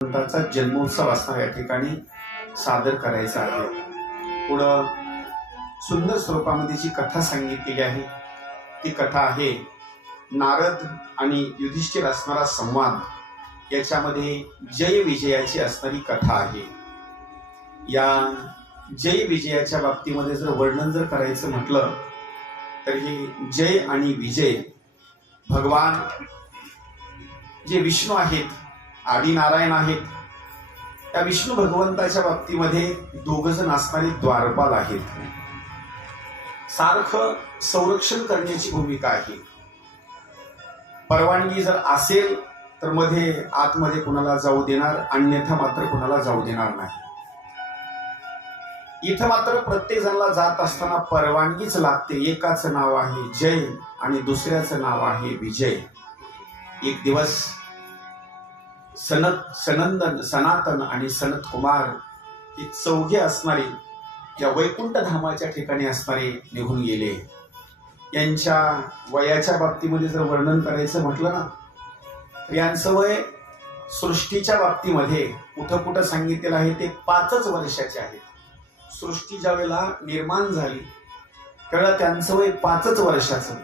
भगवंताचा जन्मोत्सव असणार या ठिकाणी सादर करायचा आहे। पुढं सुंदर स्वरूपामध्ये जी कथा सांगितलेली आहे ती कथा आहे नारद आणि युधिष्ठिर असणारा संवाद। याच्यामध्ये जय विजयाची असणारी कथा आहे। या जय विजयाच्या बाबतीमध्ये जर वर्णन जर करायचं म्हटलं तर हे जय आणि विजय भगवान जे विष्णू आहेत, आदि नारायण आहेत, त्या विष्णू भगवंताच्या बाबतीमध्ये दोघ जण असणारे द्वारपाल आहेत। सारखं संरक्षण करण्याची भूमिका आहे। परवानगी जर असेल तर मध्ये आतमध्ये कुणाला जाऊ देणार, अन्यथा मात्र कुणाला जाऊ देणार नाही। इथं मात्र प्रत्येक जणाला जात असताना परवानगीच लागते। एकाचं नाव आहे जय आणि दुसऱ्याचं नाव आहे विजय। एक दिवस सनंदन, सनातन आणि सनत कुमार हे चौघे असणारे या वैकुंठ धामाच्या ठिकाणी असणारे निघून गेले। यांच्या वयाच्या बाबतीमध्ये जर वर्णन करायचं म्हटलं ना तर यांचं वय सृष्टीच्या बाबतीमध्ये कुठं कुठं सांगितलेलं आहे ते 5 वर्षाचे आहेत। सृष्टी ज्या वेळेला निर्माण झाली त्यावेळेला त्यांचं वय 5 वर्षाचं।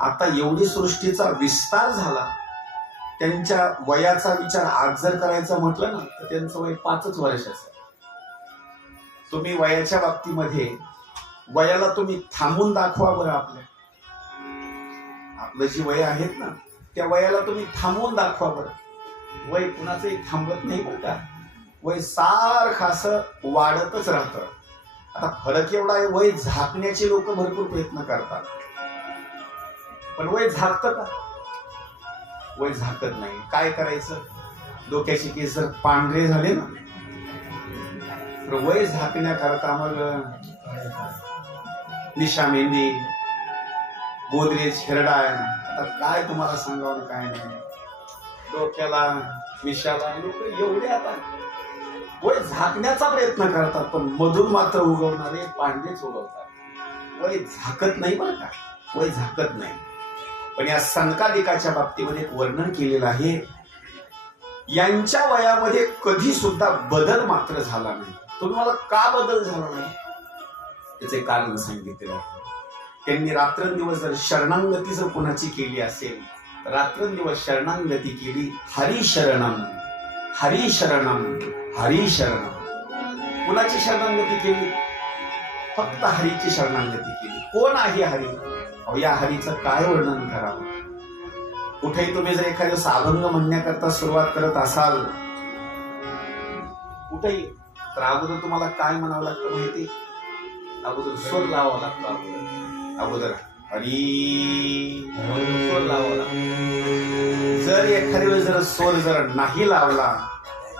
आता एवढी सृष्टीचा विस्तार झाला, त्यांच्या वयाचा विचार आज जर करायचा म्हटलं ना तर त्यांचं वय 5 वर्षाचं। तुम्ही वयाच्या बाबतीमध्ये वयाला तुम्ही थांबून दाखवा बरं। आपलं जी वय आहेत ना त्या वयाला तुम्ही थांबवून दाखवा बरं। वय कुणाचंही थांबत नाही बरं का, वय सारखं असं वाढतच राहतं। आता फरक एवढा आहे, वय झाकण्याचे लोक भरपूर प्रयत्न करतात पण वय झाकतं का? वय झाकत नाही। काय करायचं, डोक्याचे केस जर पांढरे झाले ना तर वय झाकण्याकरता मग निशा मेहंदी, गोदरेज हिरडाय, आता काय तुम्हाला सांगावं काय नाही। डोक्याला मिशाला लोक एवढे आता वय झाकण्याचा प्रयत्न करतात पण मधून मात्र उगवणारे पांढरेच उगवतात। वय झाकत नाही बरं का, वय झाकत नाही। पण या सनकादिकाच्या बाबतीमध्ये एक वर्णन केलेलं आहे, यांच्या वयामध्ये कधी सुद्धा बदल मात्र झाला नाही। तुम्ही मला का बदल झाला नाही त्याचे कारण सांगितलेलं आहे। त्यांनी रात्रंदिवस जर शरणांगती जर कोणाची केली असेल, रात्रंदिवस शरणांगती केली, हरी शरणम हरी शरणम हरी शरणम। कुणाची शरणांगती केली? फक्त हरीची शरणांगती केली। कोण आहे हरी? या हरीचं काय वर्णन करावं? कुठेही तुम्ही जर एखाद्या अभंग म्हणण्याकरता सुरुवात करत असाल कुठेही तर अगोदर तुम्हाला काय म्हणावं लागतं माहिती? अगोदर स्वर लावावा लागतो। अगोदर हरी स्वर लावावा लागतो। जर एखाद्या वेळेस जर स्वर जर नाही लावला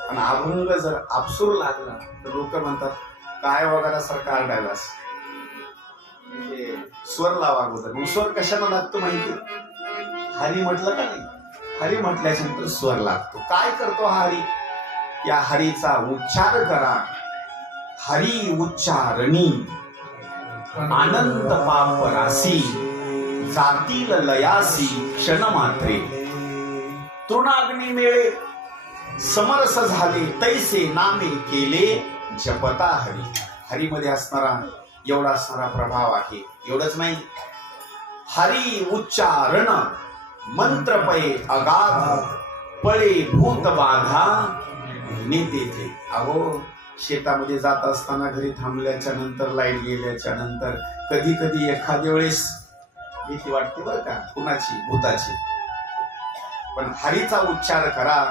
आणि अभंग जर आपसूर लागला तर लोक म्हणतात काय वगैरे सारखा आरडायलास। स्वर लावा अगोदर। मग स्वर कशाला लागतो माहिती? हरी म्हटलं का नाही, हरी म्हटल्याच्या नंतर स्वर लागतो। काय करतो हा हरी? या हरीचा उच्चार करा। हरी उच्चारणी आनंद पाप रासी, जातील लयासी क्षण मात्रे, तृणाग्नी मेळे समरस झाले, तैसे नामे केले जपता हरी। हरीमध्ये असणारा एवढा असणारा प्रभाव आहे। एवढंच नाही, हरी उच्चारण मंत्रपये अगाध, पळे भूत बाधा नेते थे। अहो शेतामध्ये जात असताना घरी थांबल्याच्या नंतर, लाईट गेल्याच्या नंतर कधी कधी एखाद्या वेळेस भीती वाटते बरं का, कुणाची? भूताची। पण हरीचा उच्चार करा,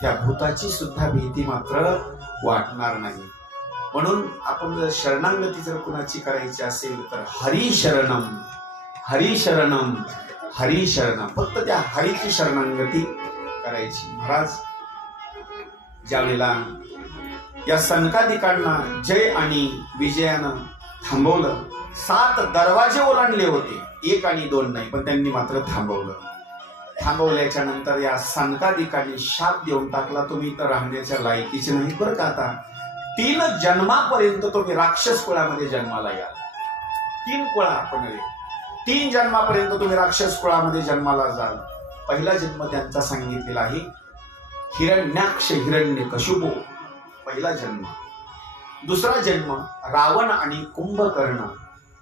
त्या भूताची सुद्धा भीती मात्र वाटणार नाही। म्हणून आपण जर शरणांगती जर कुणाची करायची असेल तर हरी शरणम हरी शरणम हरी शरणम, फक्त त्या हरीची शरणांगती करायची। महाराज ज्या वेळेला या सनकादिकांना जय आणि विजयानं थांबवलं, 7 दरवाजे ओलांडले होते, 1 आणि 2 नाही, पण त्यांनी मात्र थांबवलं। थांबवल्याच्या नंतर या सनकादिकांनी शाप देऊन टाकला, तुम्ही तर राहण्याच्या लायकीचे नाही बरं का। आता 3 जन्मापर्यंत तुम्ही राक्षस कुळामध्ये जन्माला याल। 3 कुळा आपण 3 जन्मापर्यंत तुम्ही राक्षस कुळामध्ये जन्माला जाल। पहिला जन्म त्यांचा सांगितलेला आहे हिरण्याक्ष हिरण्यकशिपू पहिला जन्म. दुसरा जन्म रावण आणि कुंभकर्ण.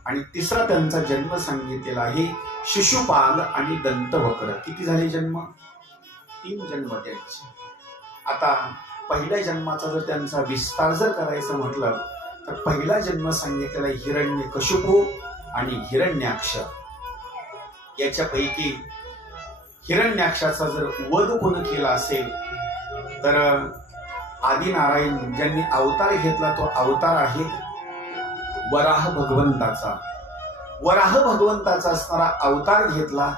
आणि तिसरा त्यांचा जन्म सांगितलेला आहे शिशुपाल आणि दंतवक्र. किती झाले जन्म? 3 जन्म त्यांचे. आता पहिल्या जन्माचा जर त्यांचा विस्तार जर करायचं म्हटलं तर पहिला जन्म सांगितलेला हिरण्यकशिपू आणि हिरण्याक्ष. याच्यापैकी हिरण्याक्षाचा जर वध कोण केला असेल तर आदिनारायण ज्यांनी अवतार घेतला तो अवतार आहे वराह भगवंताचा. वराह भगवंताचा असणारा अवतार घेतला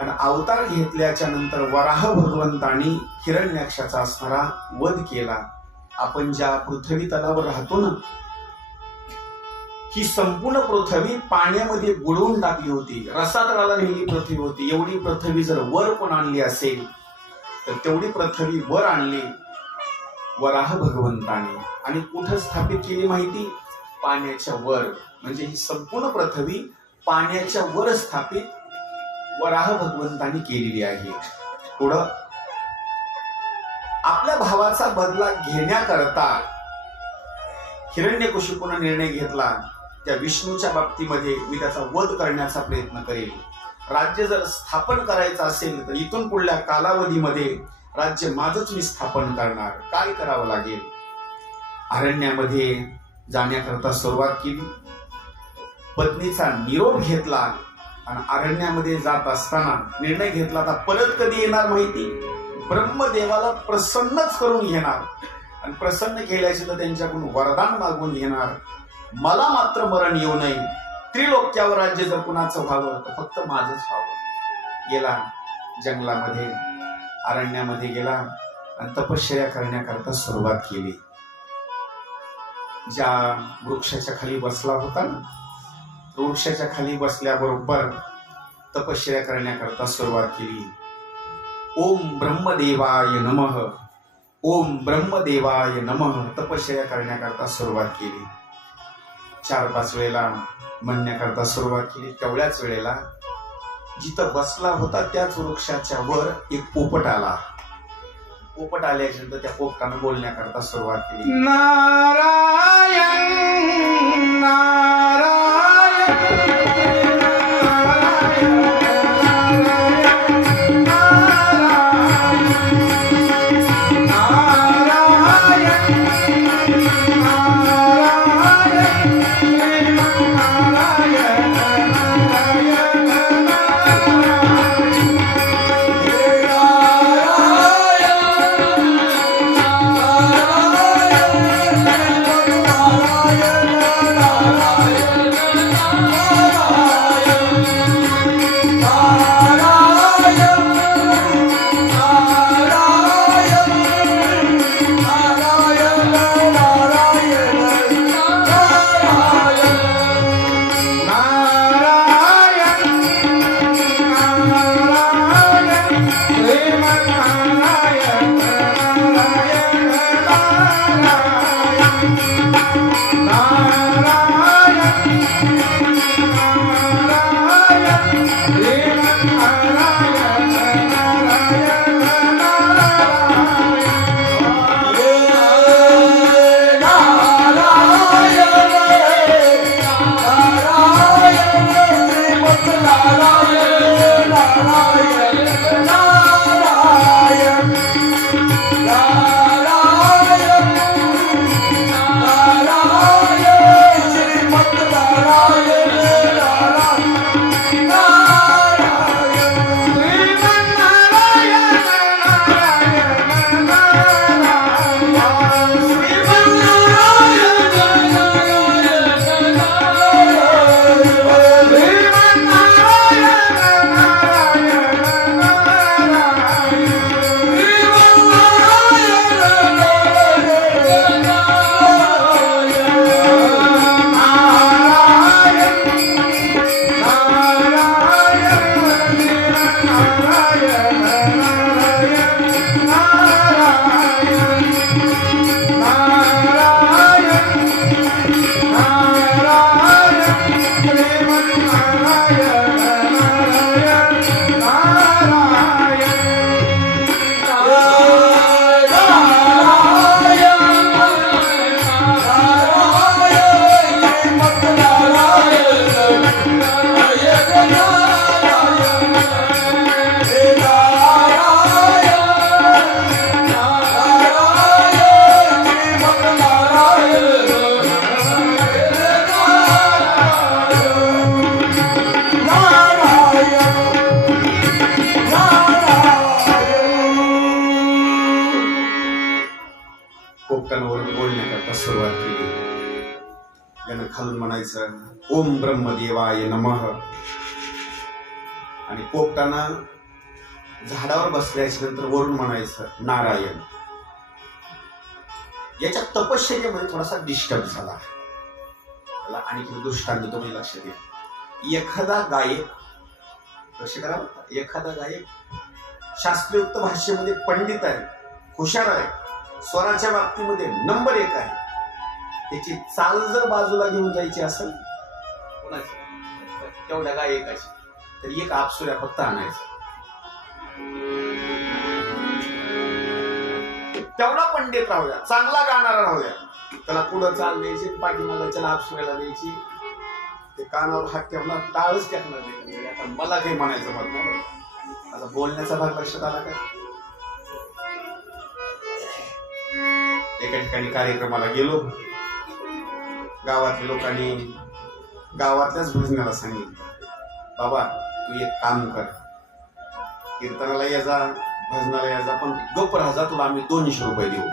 आणि अवतार घेतल्याच्या नंतर वराह भगवंतानी हिरण्याक्षाचा असणारा वध केला. आपण ज्या पृथ्वी तलावर राहतो ना, ही संपूर्ण पृथ्वी पाण्यामध्ये बुडवून टाकली होती, रसातळाला नेली पृथ्वी होती. एवढी पृथ्वी जर वर कोण आणली असेल तर तेवढी पृथ्वी वर आणली वराह भगवंताने. आणि कुठं स्थापित केली माहिती? पाण्याच्या वर. म्हणजे ही संपूर्ण पृथ्वी पाण्याच्या वर स्थापित वराह भगवंताने केलेली आहे. पुढं आपल्या भावाचा बदला घेण्याकरता हिरण्यकशिपूने निर्णय घेतला त्या विष्णूच्या बाबतीमध्ये मी त्याचा वध करण्याचा प्रयत्न करेल. राज्य जर स्थापन करायचं असेल तर इथून पुढल्या कालावधीमध्ये राज्य माझंच मी स्थापन करणार. काय करावं लागेल? अरण्यामध्ये जाण्याकरता सुरुवात केली. पत्नीचा निरोप घेतला आणि अरण्यामध्ये जात असताना निर्णय घेतला आता परत कधी येणार माहिती? ब्रह्मदेवाला प्रसन्नच करून घेणार आणि प्रसन्न केल्याचे तर त्यांच्याकडून वरदान मागून घेणार. मला मात्र मरण येऊ नये. त्रिलोक्यावर राज्य जर कुणाचं व्हावं तर फक्त माझंच व्हावं. गेला जंगलामध्ये, अरण्यामध्ये गेला आणि तपश्चर्या करण्याकरता सुरुवात केली. ज्या वृक्षाच्या खाली बसला होता ना, वृक्षाच्या खाली बसल्याबरोबर तपश्चर्या करण्याकरता सुरुवात केली. ओम ब्रह्मदेवाय नमः, ओम ब्रह्मदेवाय नमः तपश्चर्या करण्याकरता सुरुवात केली. 4-5 वेळेला म्हणण्याकरता सुरुवात केली. तेवढ्याच वेळेला जिथं बसला होता त्याच वृक्षाच्या वर एक पोपट आला. पोपट आल्यानंतर त्या पोपटानं बोलण्याकरता सुरुवात केली. नारायण नारायण नारायण पोपटांवर बोलण्याकरता सुरुवात केली. यानं खालून म्हणायचं ओम ब्रह्मदेवाय नमः, आणि पोपटानं झाडावर बसल्याच्या नंतर वरून म्हणायचं नारायण. याच्या तपश्चर्येमध्ये थोडासा डिस्टर्ब झाला. त्याला आणखी दृष्टांत तुम्ही लक्षात घ्या. एखादा गायक, लक्ष करा, एखादा गायक शास्त्रोक्त भाषेमध्ये पंडित आहे, हुशार आहे, स्वराच्या बाबतीमध्ये नंबर 1 आहे. त्याची चाल जर बाजूला घेऊन जायची असेल कोणाची, तेवढ्या गायकाची, तर एक आपसुऱ्या फक्त आणायचं. तेवढा पंडित राहू द्या, चांगला गाणारा राहू द्या, त्याला पुढं चाल द्यायची, पाठीमागं त्याला आपसुऱ्याला द्यायची, ते कानावर हात ठेवणार, टाळच टाकणार नाही. आता मला काही म्हणायचं मत नाही. आता बोलण्याचा भाग लक्षात आला काय? एका ठिकाणी कार्यक्रमाला गेलो. गावातल्या लोकांनी गावातल्याच भजनाला सांगितलं, बाबा तू एक काम कर, कीर्तनाला या जा, भजनाला या जा, पण गप्प राहा जा, तुला आम्ही 200 रुपये देऊ.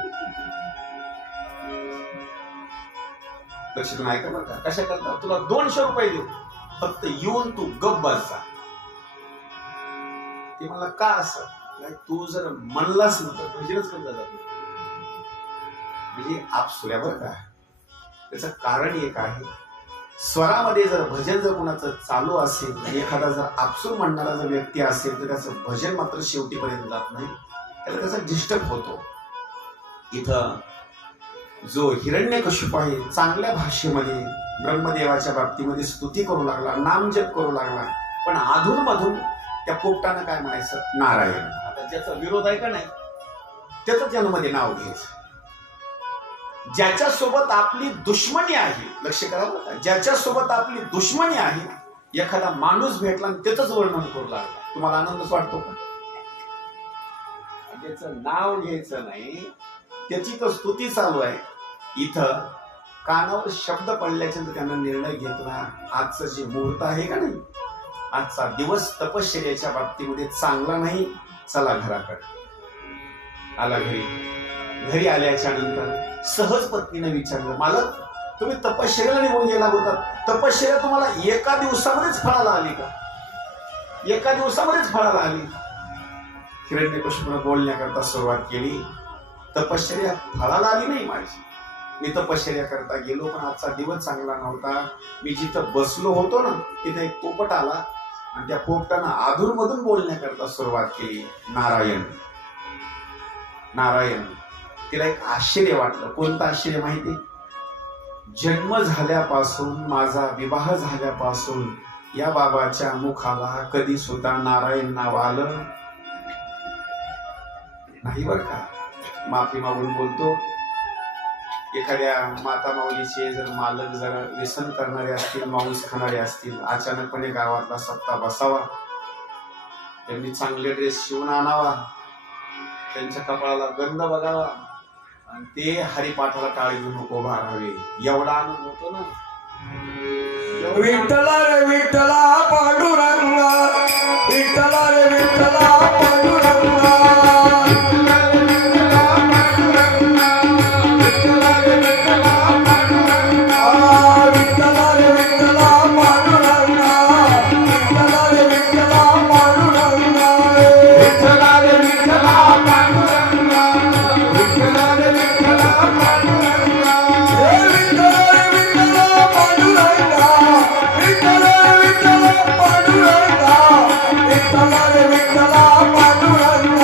लक्षात नाही का बरं का? कशा करता? तुला 200 रुपये देऊ, फक्त येऊन तू गप्प बस जा. ते मला का असं, तू जर म्हणलास ना तर भजनच करता जात नाही. म्हणजे आपसुऱ्या बरं का. त्याचं कारण एक आहे, स्वरामध्ये जर भजन जर कोणाचं चालू असेल, एखादा जर आपसूर म्हणणारा जर व्यक्ती असेल, तर त्याचं भजन मात्र शेवटीपर्यंत जात नाही, त्याला त्याचा डिस्टर्ब होतो. इथं जो हिरण्यकशिप आहे, चांगल्या भाषेमध्ये ब्रह्मदेवाच्या बाबतीमध्ये स्तुती करू लागला, नामजप करू लागला, पण अधून मधून त्या पोपटानं काय म्हणायचं नारायण. आता ज्याचा विरोध आहे का नाही, त्याचं जन्ममध्ये नाव घ्यायचं. ज्याच्या सोबत आपली दुश्मनी आहे, लक्ष करा बरं का, ज्याच्या सोबत आपली दुश्मनी आहे, एखादा माणूस भेटला आणि त्याच वर्णन करू लागला, तुम्हाला आनंदच वाटतो का? ज्याचं नाव घ्यायचं नाही, त्याची तर स्तुती चालू आहे. इथं कानावर शब्द पडल्याच्या त्यांना निर्णय घेतला, आजचं जे मुहूर्त आहे का नाही, आजचा दिवस तपश्चर्याच्या बाबतीमध्ये चांगला नाही, चला घराकडे. आला घरी आल्याच्या नंतर सहज पत्नीने विचारलं, मालक तुम्ही तपश्चर्याला निघून गेला होता, तपश्चर्या तुम्हाला एका दिवसामध्येच फळाला आली का? एका दिवसामध्येच फळाला आली. हिरण्यकशिपूने बोलण्याकरता सुरुवात केली, तपश्चर्या फळाला आली नाही माझी, मी तपश्चर्या करता गेलो, पण आजचा दिवस चांगला नव्हता. मी जिथं बसलो होतो ना, तिथे एक पोपट आला आणि त्या पोपटानं अधूनमधून बोलण्याकरता सुरुवात केली नारायण नारायण. तिला एक आश्चर्य वाटलं. कोणतं आश्चर्य माहिती? जन्म झाल्यापासून, माझा विवाह झाल्यापासून या बाबाच्या मुखाला कधी सुद्धा नारायण नाव आलं नाही बरं का. माफी मागून बोलतो, एखाद्या माता माऊलीचे जर मालक जरा व्यसन करणारे असतील, मांस खाणारे असतील, अचानकपणे गावातला सत्ता बसावा, त्यांनी चांगले ड्रेस शिवून आणावा, त्यांच्या कपाळाला गंध बघावा आणि ते हरिपाठाला टाळी घेऊन उभा राहावे, एवढा आनंद होतो ना. विठ्ठला रे विठ्ठला पांडुरंगा, विठ्ठला रे विठ्ठला पांडुरंगा, विठ्ठला रे विठ्ठला पांडुरंगा.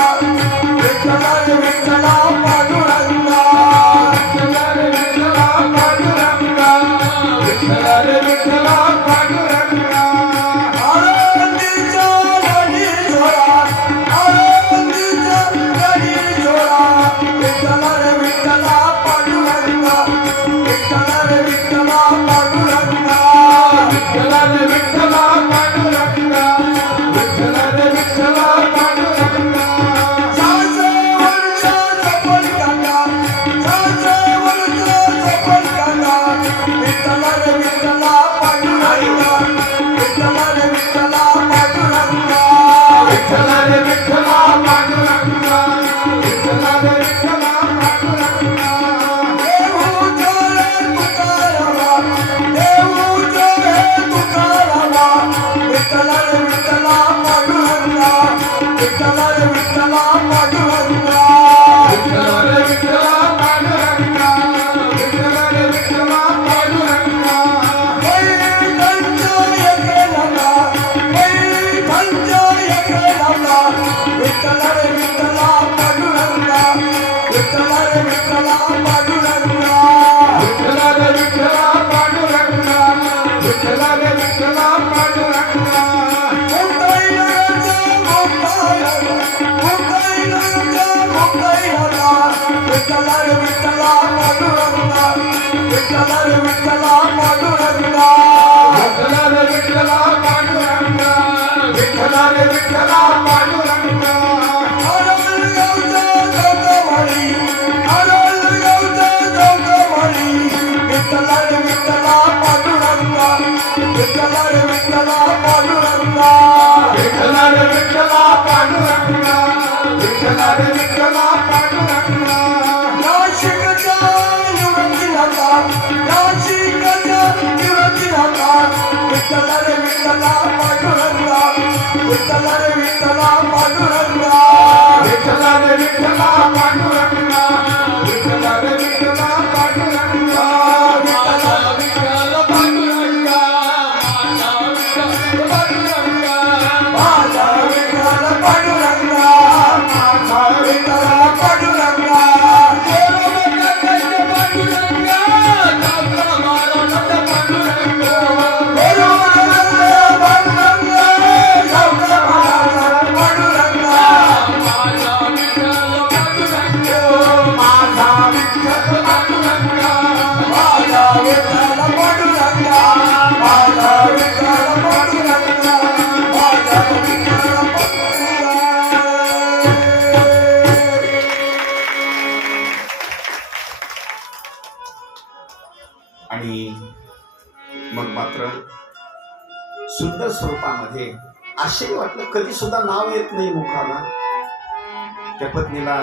विठ्ठला पांडुरंगा विठ्ठला रे विठ्ठला पांडुरंगा विठ्ठला रे विठ्ठला पांडुरंगा विठ्ठला रे विठ्ठला पांडुरंगा विठ्ठला रे विठ्ठला पांडुरंगा विठ्ठला रे विठ्ठला पांडुरंगा विठ्ठला रे विठ्ठला पांडुरंगा विठ्ठला रे विठ्ठला पांडुरंगा विठ्ठला रे विठ्ठला पांडुरंगा विठ्ठला रे विठ्ठला पांडुरंगा विठ्ठला रे विठ्ठला पांडुरंगा नाशिकच्या निवृत्तीनाथा नाशिकच्या निवृत्तीनाथा विठ्ठला रे विठ्ठला पांडुरंगा विठ्ठला रे विठ्ठला पांडुरंगा विठ्ठला रे विठ्ठला पांडुरंगा विठ्ठला रे विठ्ठला पांडुरंगा विठ्ठला विठ्ठल पांडुरंगा माझा विठ्ठल पांडुरंगा माझा विठ्ठल पांडुरंगा आणि मग मात्र सुंदर स्वरूपामध्ये आश्चर्य वाटलं. कधी सुद्धा नाव येत नाही मुखाला. त्या पत्नीला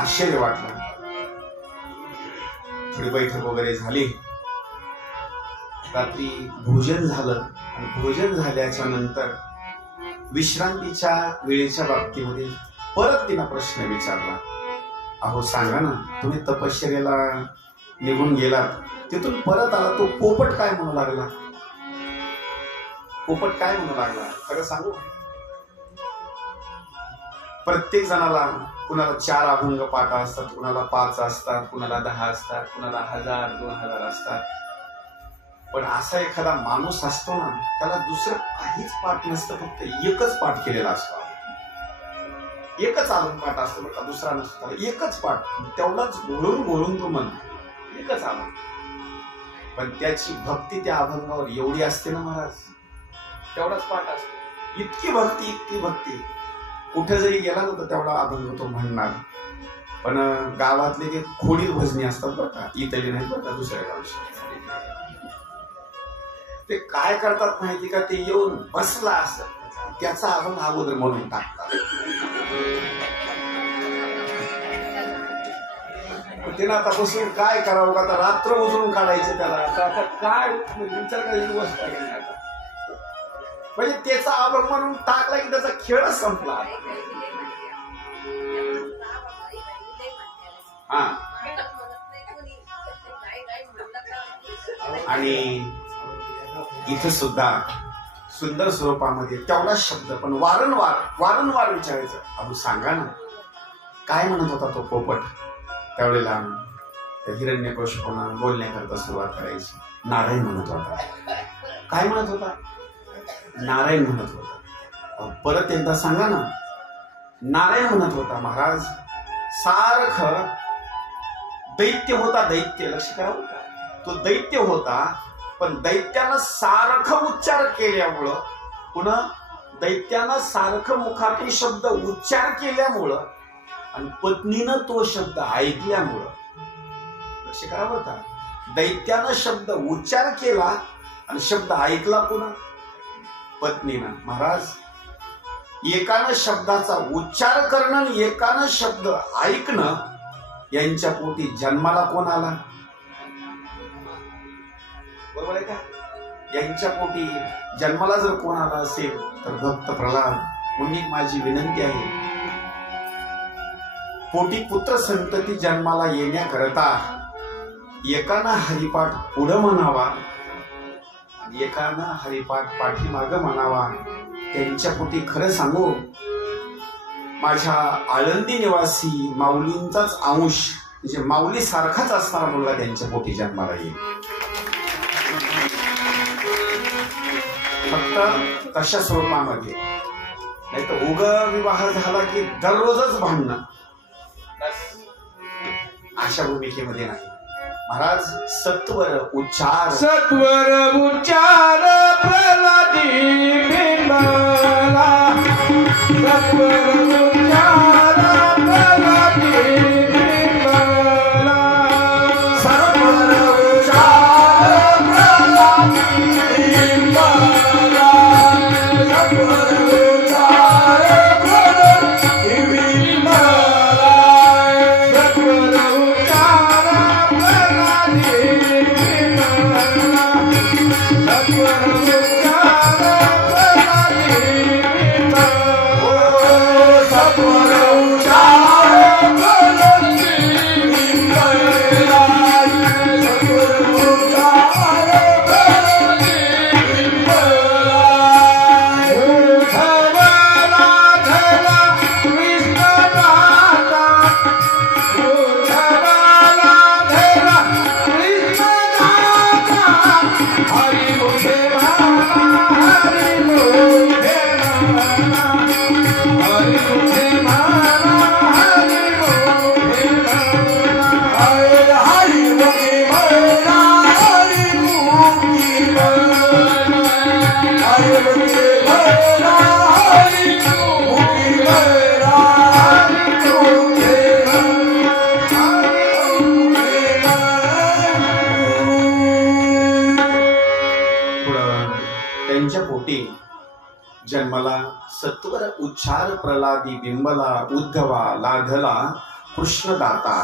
आश्चर्य वाटलं. थोडी बैठक वगैरे झाली. रात्री भोजन झालं आणि भोजन झाल्याच्या नंतर विश्रांतीच्या वेळेच्या बाबतीमध्ये परत तिनं प्रश्न विचारला. अहो सांगा ना, तुम्ही तपश्चर्याला निघून गेलात, तिथून परत आला, तो पोपट काय म्हणू लागला? पोपट काय म्हणू लागला खरं सांगू? प्रत्येक जणाला कुणाला 4 अभंग पाठ असतात, कुणाला 5 असतात, कुणाला 10 असतात, कुणाला 1000 2000 असतात. पण असा एखादा माणूस असतो ना, त्याला दुसरं काहीच पाठ नसतं, फक्त एकच पाठ केलेला असतो. एकच अभंग पाठ असतो बरं का, दुसरा नसतो. एकच पाठ, तेवढाच बोलून बोलून तो म्हणतो एकच अभंग. पण त्याची भक्ती त्या अभंगावर एवढी असते ना महाराज, तेवढाच पाठ असतो. इतकी भक्ती कुठे जरी गेला ना तर तेवढा अभंग तो म्हणणार. पण गावातले जे खोडील भजनी असतात बरं का, इथले नाही बरं का, दुसऱ्या गावचे, ते काय करतात माहिती का, ते येऊन बसला असं त्याचा अभंग अगोदर म्हणून टाकतात. तिनं आता बसून काय करावं का, आता रात्र उजळून काढायचं त्याला. आता काय विचार करायची गोष्ट आहे आता. म्हणजे त्याचा अभंग म्हणून टाकला की त्याचा खेळच संपला. हा, आणि इथं सुद्धा सुंदर स्वरूपामध्ये तेवढा शब्द, पण वारंवार विचारायचं. अहो सांगा ना, काय म्हणत होता तो पोपट? त्यावेळेला त्या हिरण्यकशिपूनं बोलण्याकरता सुरुवात करायची. नारायण म्हणत होता. काय म्हणत होता? नारायण म्हणत होता. परत एकदा सांगा ना. नारायण म्हणत होता. महाराज सारखं दैत्य होता, दैत्य, लक्ष करावं का, तो दैत्य होता. पण दैत्यानं सारखं उच्चार केल्यामुळं, पुन्हा दैत्यानं सारखं मुखातून शब्द उच्चार केल्यामुळं आणि पत्नीनं तो शब्द ऐकल्यामुळं, लक्ष करावं का, दैत्यानं शब्द उच्चार केला आणि शब्द ऐकला पुन्हा पत्नीनं. महाराज एकानं शब्दाचा उच्चार करणं आणि एकानं शब्द ऐकणं, यांच्या पोटी जन्माला कोण आला? बरोबर आहे का? यांच्या पोटी जन्माला जर कोण आला असेल तर भक्त प्रल्हाद. म्हणून माझी विनंती आहे, पोटी पुत्र संतती जन्माला येण्याकरता एकानं हरिपाठ पुढं म्हणावा, एकानं हरिपाठ पाठीमाग म्हणावा. त्यांच्या पोटी खरं सांगू, माझ्या आळंदी निवासी माऊलींचाच अंश म्हणजे माऊली सारखाच असणारा मुलगा त्यांच्या पोटी जन्माला येईल. फक्त तशा स्वरूपामध्ये, नाही तर उग विवाह झाला की दररोजच भांडणं, अशा भूमिकेमध्ये नाही. महाराज सत्वर उच्चार सत्वर उच्चार प्रल्हादी बिंबला, सत्वर उच्चार प्रल्हादी बिंबला, सर्वर उच्चार प्रल्हादी बिंबला, सर्वर उच्चार प्रल्हादी बिंबला, सत्वर उच्चार प्रल्हादी बिंबला, सत्वर उच्चार प्रल्हादी बिंबला. सर्वर उच्चार प्रल्हादी बिंबला, सर्वर उच्चार प्रल्हादी बिंबला. उद्धवला धरा कृष्णदाता, उद्धवला धरा कृष्णदाता, हरी मुखे भाला, हरी मुखे भाला, हरी मुखे भाला, हरी मुखे भाला. हरि मुखी भैरा, हरि मुखी भैरा, हरि मुखी भैरा, हरि मुखी भैरा, हरि मुखी पुढं त्यांच्या पोटी जन्माला सत्वर उच्चार प्रल्हादी बिंबला, उद्धवा लाधला कृष्णदाता.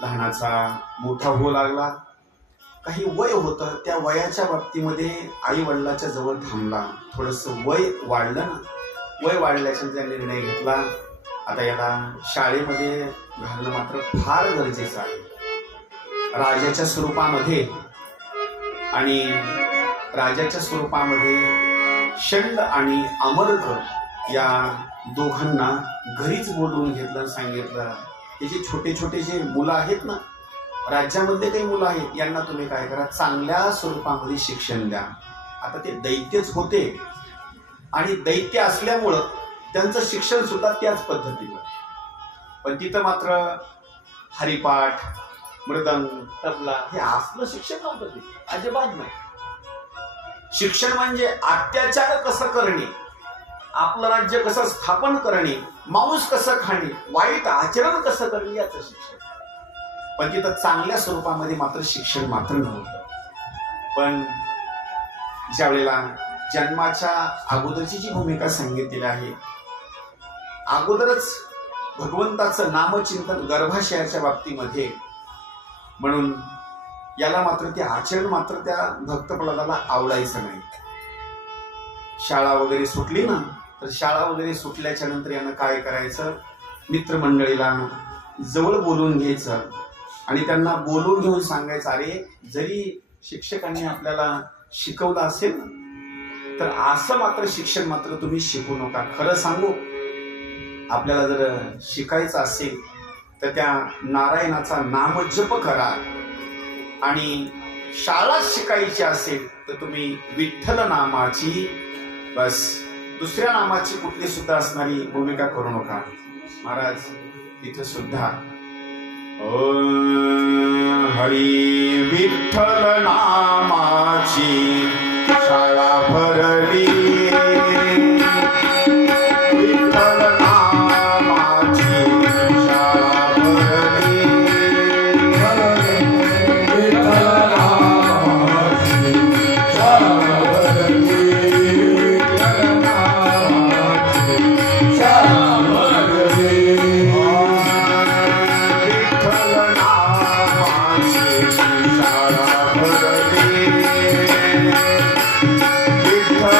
लहानाचा मोठा होऊ लागला, काही वय होतं, त्या वयाच्या बाबतीमध्ये आई वडिलाच्या जवळ थांबला. थोडस वय वाढलं ना, वय वाढल्याचा त्या निर्णय घेतला, आता याला शाळेमध्ये घालणं मात्र फार गरजेचं आहे. राजाच्या स्वरूपामध्ये आणि राजाच्या स्वरूपामध्ये शंड आणि अमर्क या दोघांना घरीच बोलवून घेतलं, सांगितलं हे जे छोटे छोटे जे मुलं आहेत ना, राज्यामध्ये काही मुलं आहेत, यांना तुम्ही काय करा, चांगल्या स्वरूपामध्ये शिक्षण द्या. आता ते दैत्यच होते आणि दैत्य असल्यामुळं त्यांचं शिक्षण सुद्धा त्याच पद्धतीनं, पण तिथं मात्र हरिपाठ, मृदंग, तबला हे असलं शिक्षण नव्हतं. ते अजिबात नाही. शिक्षण म्हणजे अत्याचार कसं करणे, आपलं राज्य कसं स्थापन करणे, मांस कसं खाणे, वाईट आचरण कसं करणे, याचं शिक्षण. पण तिथं चांगल्या स्वरूपामध्ये मात्र शिक्षण मात्र नव्हतं. पण ज्या वेळेला जन्माच्या अगोदरची जी भूमिका सांगितलेली आहे, अगोदरच भगवंताचं नामचिंतन गर्भाशयाच्या बाबतीमध्ये, म्हणून याला मात्र ते आचरण मात्र त्या भक्त प्रल्हादाला आवडायचं नाही. शाळा वगैरे सुटली ना, तर शाळा वगैरे सुटल्याच्या नंतर यानं काय करायचं, मित्रमंडळीला जवळ बोलवून घ्यायचं आणि त्यांना बोलवून घेऊन सांगायचं, अरे जरी शिक्षकांनी आपल्याला शिकवलं असेल ना, तर असं मात्र शिक्षण मात्र तुम्ही शिकू नका. खरं सांगू, आपल्याला जर शिकायचं असेल तर त्या नारायणाचा नामजप करा, आणि शाळा शिकायची असेल तर तुम्ही विठ्ठल नामाची, बस दुसऱ्या नामाची कुठली सुद्धा असणारी भूमिका करू नका. महाराज इथं सुद्धा हरी विठ्ठल नामाची शाळा भरली, विठ्ठल नामाची शाळा भरली, विठ्ठल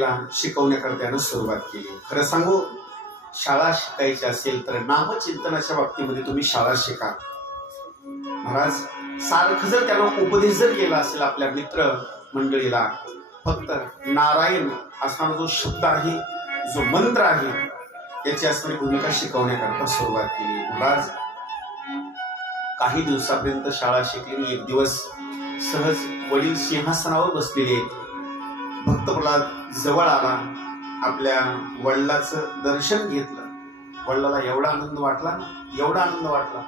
मंडळीला शिकवण्याकरता त्यानं सुरुवात केली. खरं सांगू, शाळा शिकायची असेल तर नामचिंतनाच्या बाबतीमध्ये तुम्ही शाळा शिका. महाराज सारखं जर त्यानं उपदेश जर केला असेल आपल्या मित्र मंडळीला, फक्त नारायण असणारा जो शब्द आहे, जो मंत्र आहे, त्याची असणारी भूमिका शिकवण्याकरता सुरुवात केली. महाराज काही दिवसापर्यंत शाळा शिकली. एक दिवस सहज वडील सिंहासनावर बसलेले आहेत. भक्त प्रल्हाद जवळ आला, आपल्या वडिलाचं दर्शन घेतलं. वडिलाला एवढा आनंद वाटला ना, एवढा आनंद वाटला,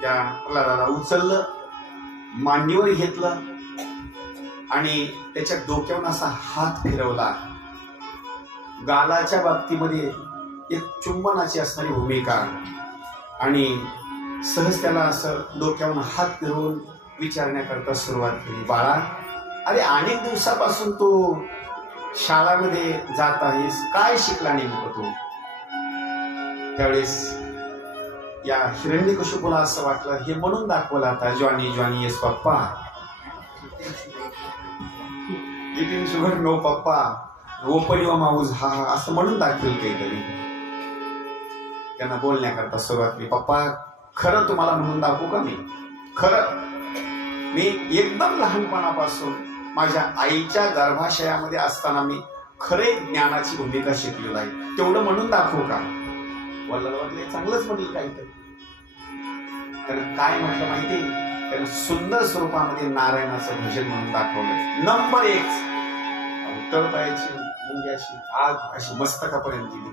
त्या प्रल्हादाला उचललं, मांडीवर घेतलं आणि त्याच्या डोक्यावर असा हात फिरवला. गालाच्या बाबतीमध्ये एक चुंबनाची असणारी भूमिका आणि सहज त्याला असं डोक्यावर हात फिरवून विचारण्याकरता सुरुवात केली. बाळा, अरे अनेक दिवसापासून तू शाळामध्ये जात आहेस, काय शिकला नेमकं तू? त्यावेळेस या हिरण्यकशिपूला असं वाटलं, हे म्हणून दाखवलं आता, Johnny Johnny yes papa, eating sugar no पप्पा, ओपन युअर माउथ, हा असं म्हणून दाखवेल काहीतरी. त्यांना बोलण्याकरता सुरुवात केली. पप्पा, खरं तुम्हाला म्हणून दाखवू का मी? खरं मी एकदम लहानपणापासून माझ्या आईच्या गर्भाशयामध्ये असताना मी खरे ज्ञानाची भूमिका शिकलेलो आहे, तेवढं म्हणून दाखवू का? वडिलांना वाटलं चांगलंच म्हटलं काहीतरी. त्यानं काय म्हटलं माहिती? त्यानं सुंदर स्वरूपामध्ये नारायणाचं भजन म्हणून दाखवलं. नंबर 1 तळपायाची मुंगी अशी आग अशी मस्तकापर्यंत गेली.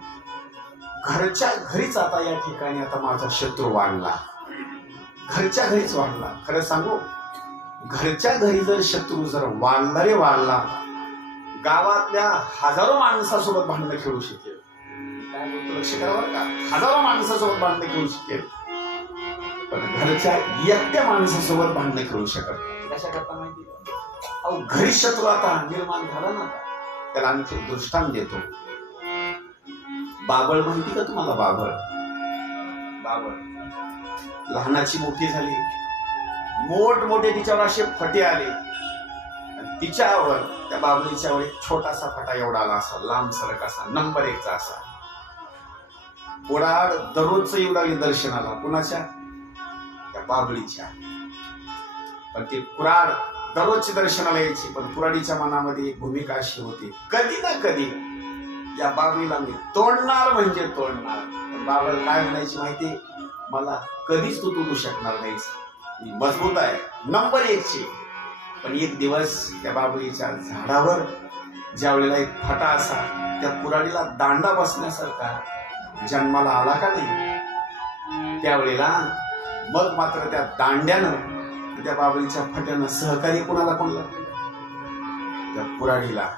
घरच्या घरीच आता या ठिकाणी आता माझा शत्रू वाढला, घरच्या घरीच वाढला. खरं सांगू, घरच्या घरी जर शत्रू जर वाढला रे वाढला, गावातल्या हजारो माणसासोबत भांडणं खेळू शकेल. काय बोलतो लक्ष करा बरं का, हजारो माणसासोबत भांडणं खेळू शकेल, पण घरच्या एकट्या माणसासोबत भांडणं खेळू शकत. कशा करता माहिती? अहो, घरी शत्रू आता निर्माण झाला ना, त्याला आणखी दृष्टांत देतो. बाबळ माहिती का तुम्हाला? बाबळ लहानाची मोठी झाली, मोठमोठे तिच्यावर असे फटे आले. तिच्यावर, त्या बाबळीच्यावर एक छोटासा फटा एवढा आला, असा लांब सरक असा, नंबर 1चा असा. कुऱ्हाड दररोजच एवढा दर्शनाला, कुणाच्या? त्या बाबळीच्या. पण ती कुऱ्हाड दररोजची दर्शनाला यायची, पण कुऱ्हाडीच्या मनामध्ये एक भूमिका अशी होती, कधी ना कधी या बाबळीला मी तोडणार म्हणजे तोडणार. पण बाबळ काय म्हणायची माहिती? मला कधीच तू तोडू शकणार नाहीस, मी मजबूत आहे, नंबर 1ची. पण एक दिवस त्या बाबळीच्या झाडावर ज्या वेळेला एक फटा असा त्या कुऱ्हाडीला दांडा बसण्यासारखा जन्माला आला का नाही, त्यावेळेला मग मात्र त्या दांड्यानं, त्या बाबळीच्या फट्यानं सहकार्य कोणाला कोणलं? त्या कुऱ्हाडीला.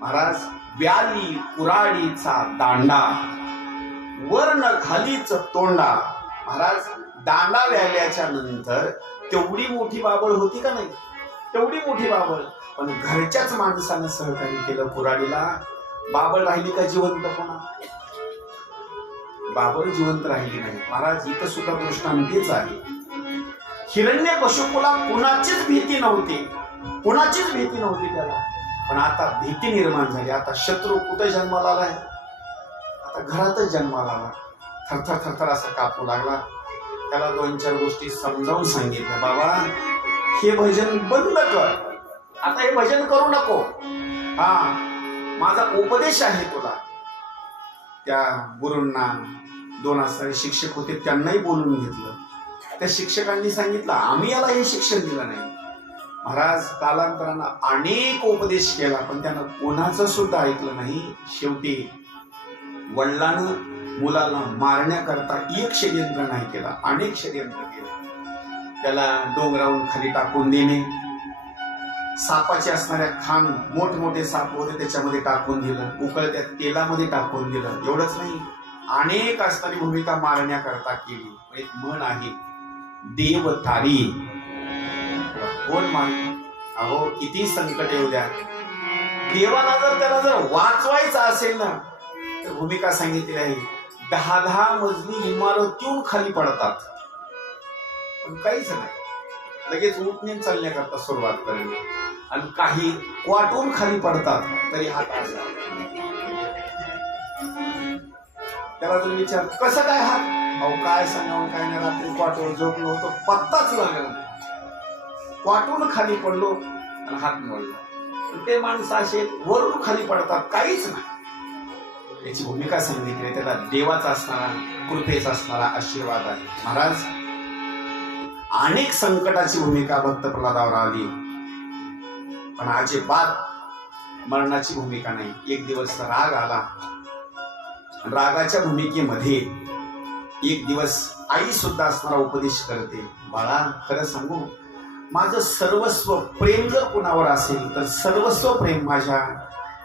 महाराज, व्याली कुऱ्हाडीचा दांडा, वर्ण खालीच तोंडा. महाराज, दांडा व्याल्याच्या नंतर तेवढी मोठी बाबळ होती का नाही? तेवढी मोठी बाबळ, पण घरच्याच माणसानं सहकार्य केलं कुऱ्हाडीला. बाबळ राहिली का जिवंत? कोणा? बाबळ जिवंत राहिली नाही. महाराज, इथं सुद्धा दृष्टांत तेच आहे. हिरण्यकशिपूला कुणाचीच भीती नव्हती, कुणाचीच भीती नव्हती त्याला, पण आता भीती निर्माण झाली. आता शत्रू कुठे जन्माला आलाय? आता घरातच जन्माला आला. थरथर थरथर असा कापू लागला. त्याला 2-4 गोष्टी समजावून सांगितल्या. बाबा, हे भजन बंद कर, आता हे भजन करू नको, हा माझा उपदेश आहे तुला. त्या गुरूंना 2 असणारे शिक्षक होते, त्यांनाही बोलून घेतलं. त्या शिक्षकांनी सांगितलं, आम्ही याला हे शिक्षण दिलं नाही. महाराज, कालांतरानं अनेक उपदेश केला, पण त्यानं कोणाचं सुद्धा ऐकलं नाही. शेवटी वडिलांनं मुलाला मारण्याकरता एक षडयंत्र नाही केला, अनेक षडयंत्र केले. त्याला डोंगरावरून खाली टाकून देणे, सापाचे असणाऱ्या खान, मोठमोठे साप होते त्याच्यामध्ये टाकून दिलं, उकळत्या तेलामध्ये टाकून दिलं. एवढंच नाही, अनेक असणारी भूमिका मारण्याकरता केली. एक म्हण आहे, देव तारी. कोण मारे? अहो, किती संकट येऊ द्या, देवाला जर त्याला जर वाचवायचं असेल ना, तर भूमिका सांगितली आहे, 10-10 मजली इमारतीहून खाली पडतात, पण काहीच नाही, लगेच उठणे चालण्याकरता सुरुवात करेल. आणि काही वाटून खाली पडतात तरी हात असा. त्याला तुम्ही विचार कसं काय हात? अहो काय सांगावं काय नाही, रात्री क्वाटवर झोपलो होतो पत्ताच लागला नाही, क्वाटून खाली पडलो आणि हात मोडला. ते माणसं असे वरून खाली पडतात काहीच नाही. याची भूमिका सांगितली, त्याला देवाचा असणारा कृपेचा असणारा आशीर्वाद आहे. महाराज अनेक संकटाची भूमिका भक्त प्रल्हादावर आली, पण अजिबात मरणाची भूमिका नाही. एक दिवस राग आला, रागाच्या भूमिकेमध्ये एक दिवस आई सुद्धा असणारा उपदेश करते, बाळा खरं सांगू, माझं सर्वस्व प्रेम जर कुणावर असेल तर सर्वस्व प्रेम माझ्या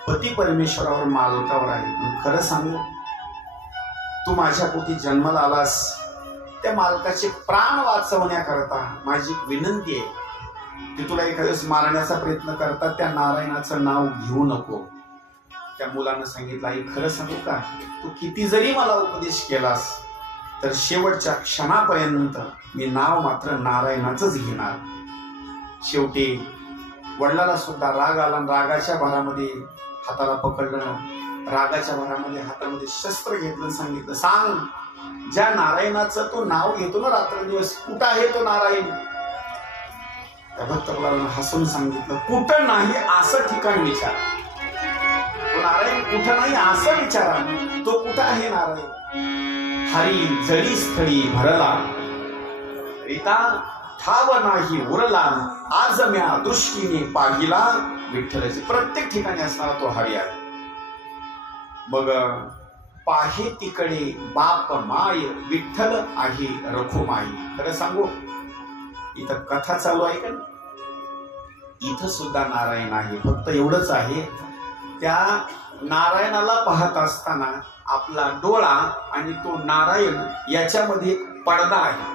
पती परमेश्वरावर मालकावर आहे. पण खरं सांगू, तू माझ्या पोटी जन्माला आलास, त्या मालकाचे प्राण वाचवण्याकरता माझी विनंती आहे की तुला एखाद्या मारण्याचा प्रयत्न करता त्या नारायणाचं नाव घेऊ नको. त्या मुलानं सांगितलं, आई खरं सांगू का, तू किती जरी मला उपदेश केलास तर शेवटच्या क्षणापर्यंत मी नाव मात्र नारायणाचंच घेणार. शेवटी वडिलाला सुद्धा राग आला, रागाच्या भरामध्ये हाताला पकडलं, रागाच्या भरामध्ये हातामध्ये शस्त्र घेतलं, सांगितलं, सांग ज्या नारायणाचं तो नाव घेतो ना रात्रंदिवस, कुठं आहे तो नारायण? त्या भक्त प्रल्हादानं हसून सांगितलं, कुठं नाही असं ठिकाण विचारा. तो नारायण कुठं नाही असं विचारा, तो कुठं आहे नारायण? हरी जळी स्थळी भरला, रिता ठाव नाही उरला, आज म्या दृष्टीने पाहिला विठ्ठलाचे. प्रत्येक ठिकाणी असणारा तो हरी आहे. मग पाहे तिकडे बाप माय, विठ्ठल आहे रखुमाई. खरं सांगू, इथं कथा चालू आहे का? इथं सुद्धा नारायण आहे, फक्त एवढंच आहे, त्या नारायणाला पाहत असताना आपला डोळा आणि तो नारायण याच्यामध्ये पडदा आहे.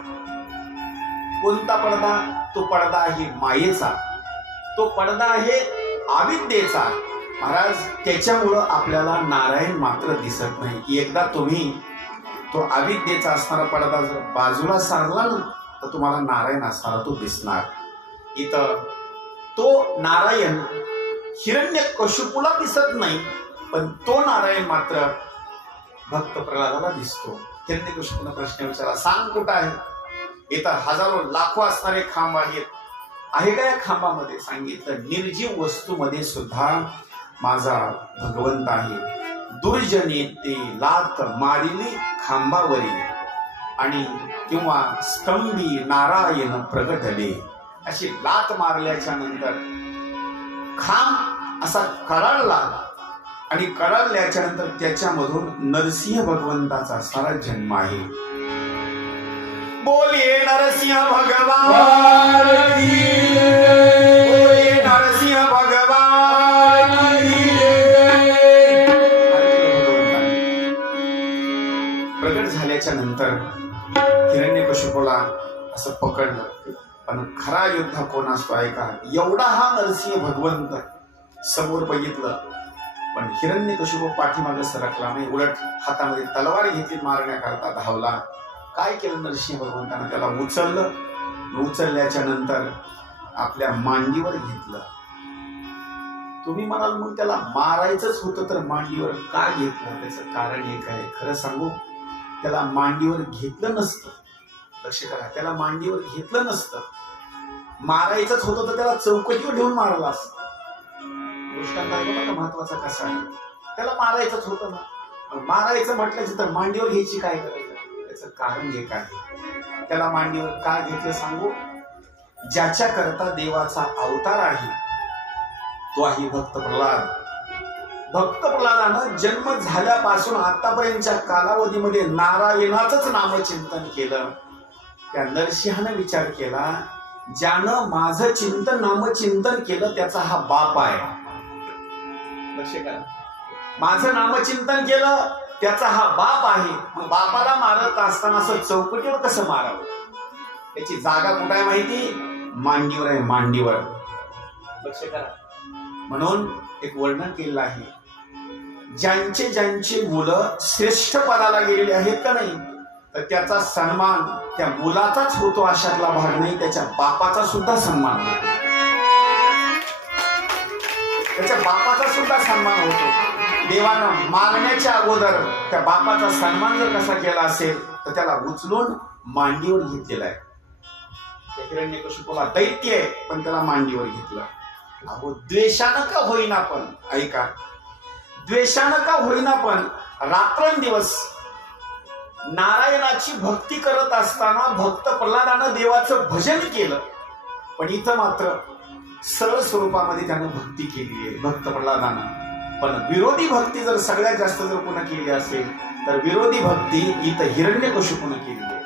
कोणता पडदा? तो पडदा आहे मायेचा, तो पडदा आहे अविद्येचा. महाराज त्याच्यामुळं आपल्याला नारायण मात्र दिसत नाही. एकदा तुम्ही तो अविद्येचा असणारा पडदा जर बाजूला सारला ना तर तुम्हाला नारायण असणारा तो दिसणार. इथं तो नारायण हिरण्यकशिपूला दिसत नाही, पण तो नारायण मात्र भक्त प्रल्हादाला दिसतो. हिरण्यकशिपूने प्रश्न विचारला, सांग कुठं आहे? इथं हजारो लाखो असणारे खांब आहेत, आहे का या खांबामध्ये? सांगितलं, निर्जीव वस्तूमध्ये सुद्धा माझा भगवंत आहे. दुर्जने ते लात मारिली खांबावरी, आणि किंवा स्तंभी नारायण प्रगटले. अशी लात मारल्याच्या नंतर खांब असा कडाळला, आणि कडाळल्याच्या नंतर त्याच्यामधून नरसिंह भगवंताचा असणारा जन्म आहे. बोलिए नरसिंह भगवान की, बोलिए नरसिंह भगवान की. प्रगट झाल्याच्या नंतर हिरण्यकशिपूला असं पकडलं, पण खरा योद्धा कोण असतो आहे का? एवढा हा नरसिंह भगवंत समोर बघितलं, पण हिरण्यकशिपू पाठीमागे सरकला नाही, उलट हातामध्ये तलवार घेतली, मारण्याकरता धावला. काय केलं नरसिंह भगवंतानं? त्याला उचललं, उचलल्याच्या नंतर आपल्या मांडीवर घेतलं. तुम्ही म्हणाल मग त्याला मारायचंच होतं तर मांडीवर का घेतलं? त्याचं कारण एक आहे. खरं सांगू, त्याला मांडीवर घेतलं नसतं. लक्ष करा, त्याला मांडीवर घेतलं नसतं, मारायचंच होतं तर त्याला चौकटीवर ठेवून मारला असतं. दृष्टांत आहे बघा महत्वाचा कसा आहे. त्याला मारायचंच होतं ना, मारायचं म्हटलं तर मांडीवर घ्यायची काय गरज? त्याचं कारण एक आहे. त्याला मांडीवर का घेतलं सांगू? ज्याच्या करता देवाचा अवतार आहे तो आहे भक्त प्रल्हाद. भक्त प्रल्हादानं जन्म झाल्यापासून आतापर्यंतच्या कालावधीमध्ये नारायणाचंच नामचिंतन केलं. त्या नरसिंहानं विचार केला, ज्यानं माझं चिंतन नामचिंतन केलं त्याचा हा बाप आहे. लक्ष करा, माझं नामचिंतन केलं त्याचा हा बाप आहे. मग बापाला मारत असताना असं चौकटीवर कसं मारावं? त्याची जागा कुठं आहे माहिती? मांडीवर आहे, मांडीवर. लक्ष करा, म्हणून एक वर्णन केलेलं आहे, ज्यांची मुलं श्रेष्ठ पदाला गेलेली आहेत का नाही, तर त्याचा सन्मान त्या मुलाचाच होतो अशातला भाग नाही, त्याच्या बापाचा सुद्धा सन्मान होतो. त्याच्या बापाचा सुद्धा सन्मान होतो. देवानं मारण्याच्या अगोदर त्या बापाचा सन्मान जर कसा केला असेल तर त्याला उचलून मांडीवर घेतलेला आहे. त्या हिरण्यकशिपूला दैत्य आहे पण त्याला मांडीवर घेतलं. अहो द्वेषानं का होईना पण, ऐका, द्वेषानं का होईना पण रात्रंदिवस नारायणाची भक्ती करत असताना भक्त प्रल्हादानं देवाचं भजन केलं. पण इथं मात्र सरळ स्वरूपामध्ये त्यानं भक्ती केली आहे भक्त प्रल्हादानं. पण विरोधी भक्ती जर सगळ्यात जास्त जर पुन्हा केली असेल तर विरोधी भक्ती इथं हिरण्यकशिपूनं केली आहे.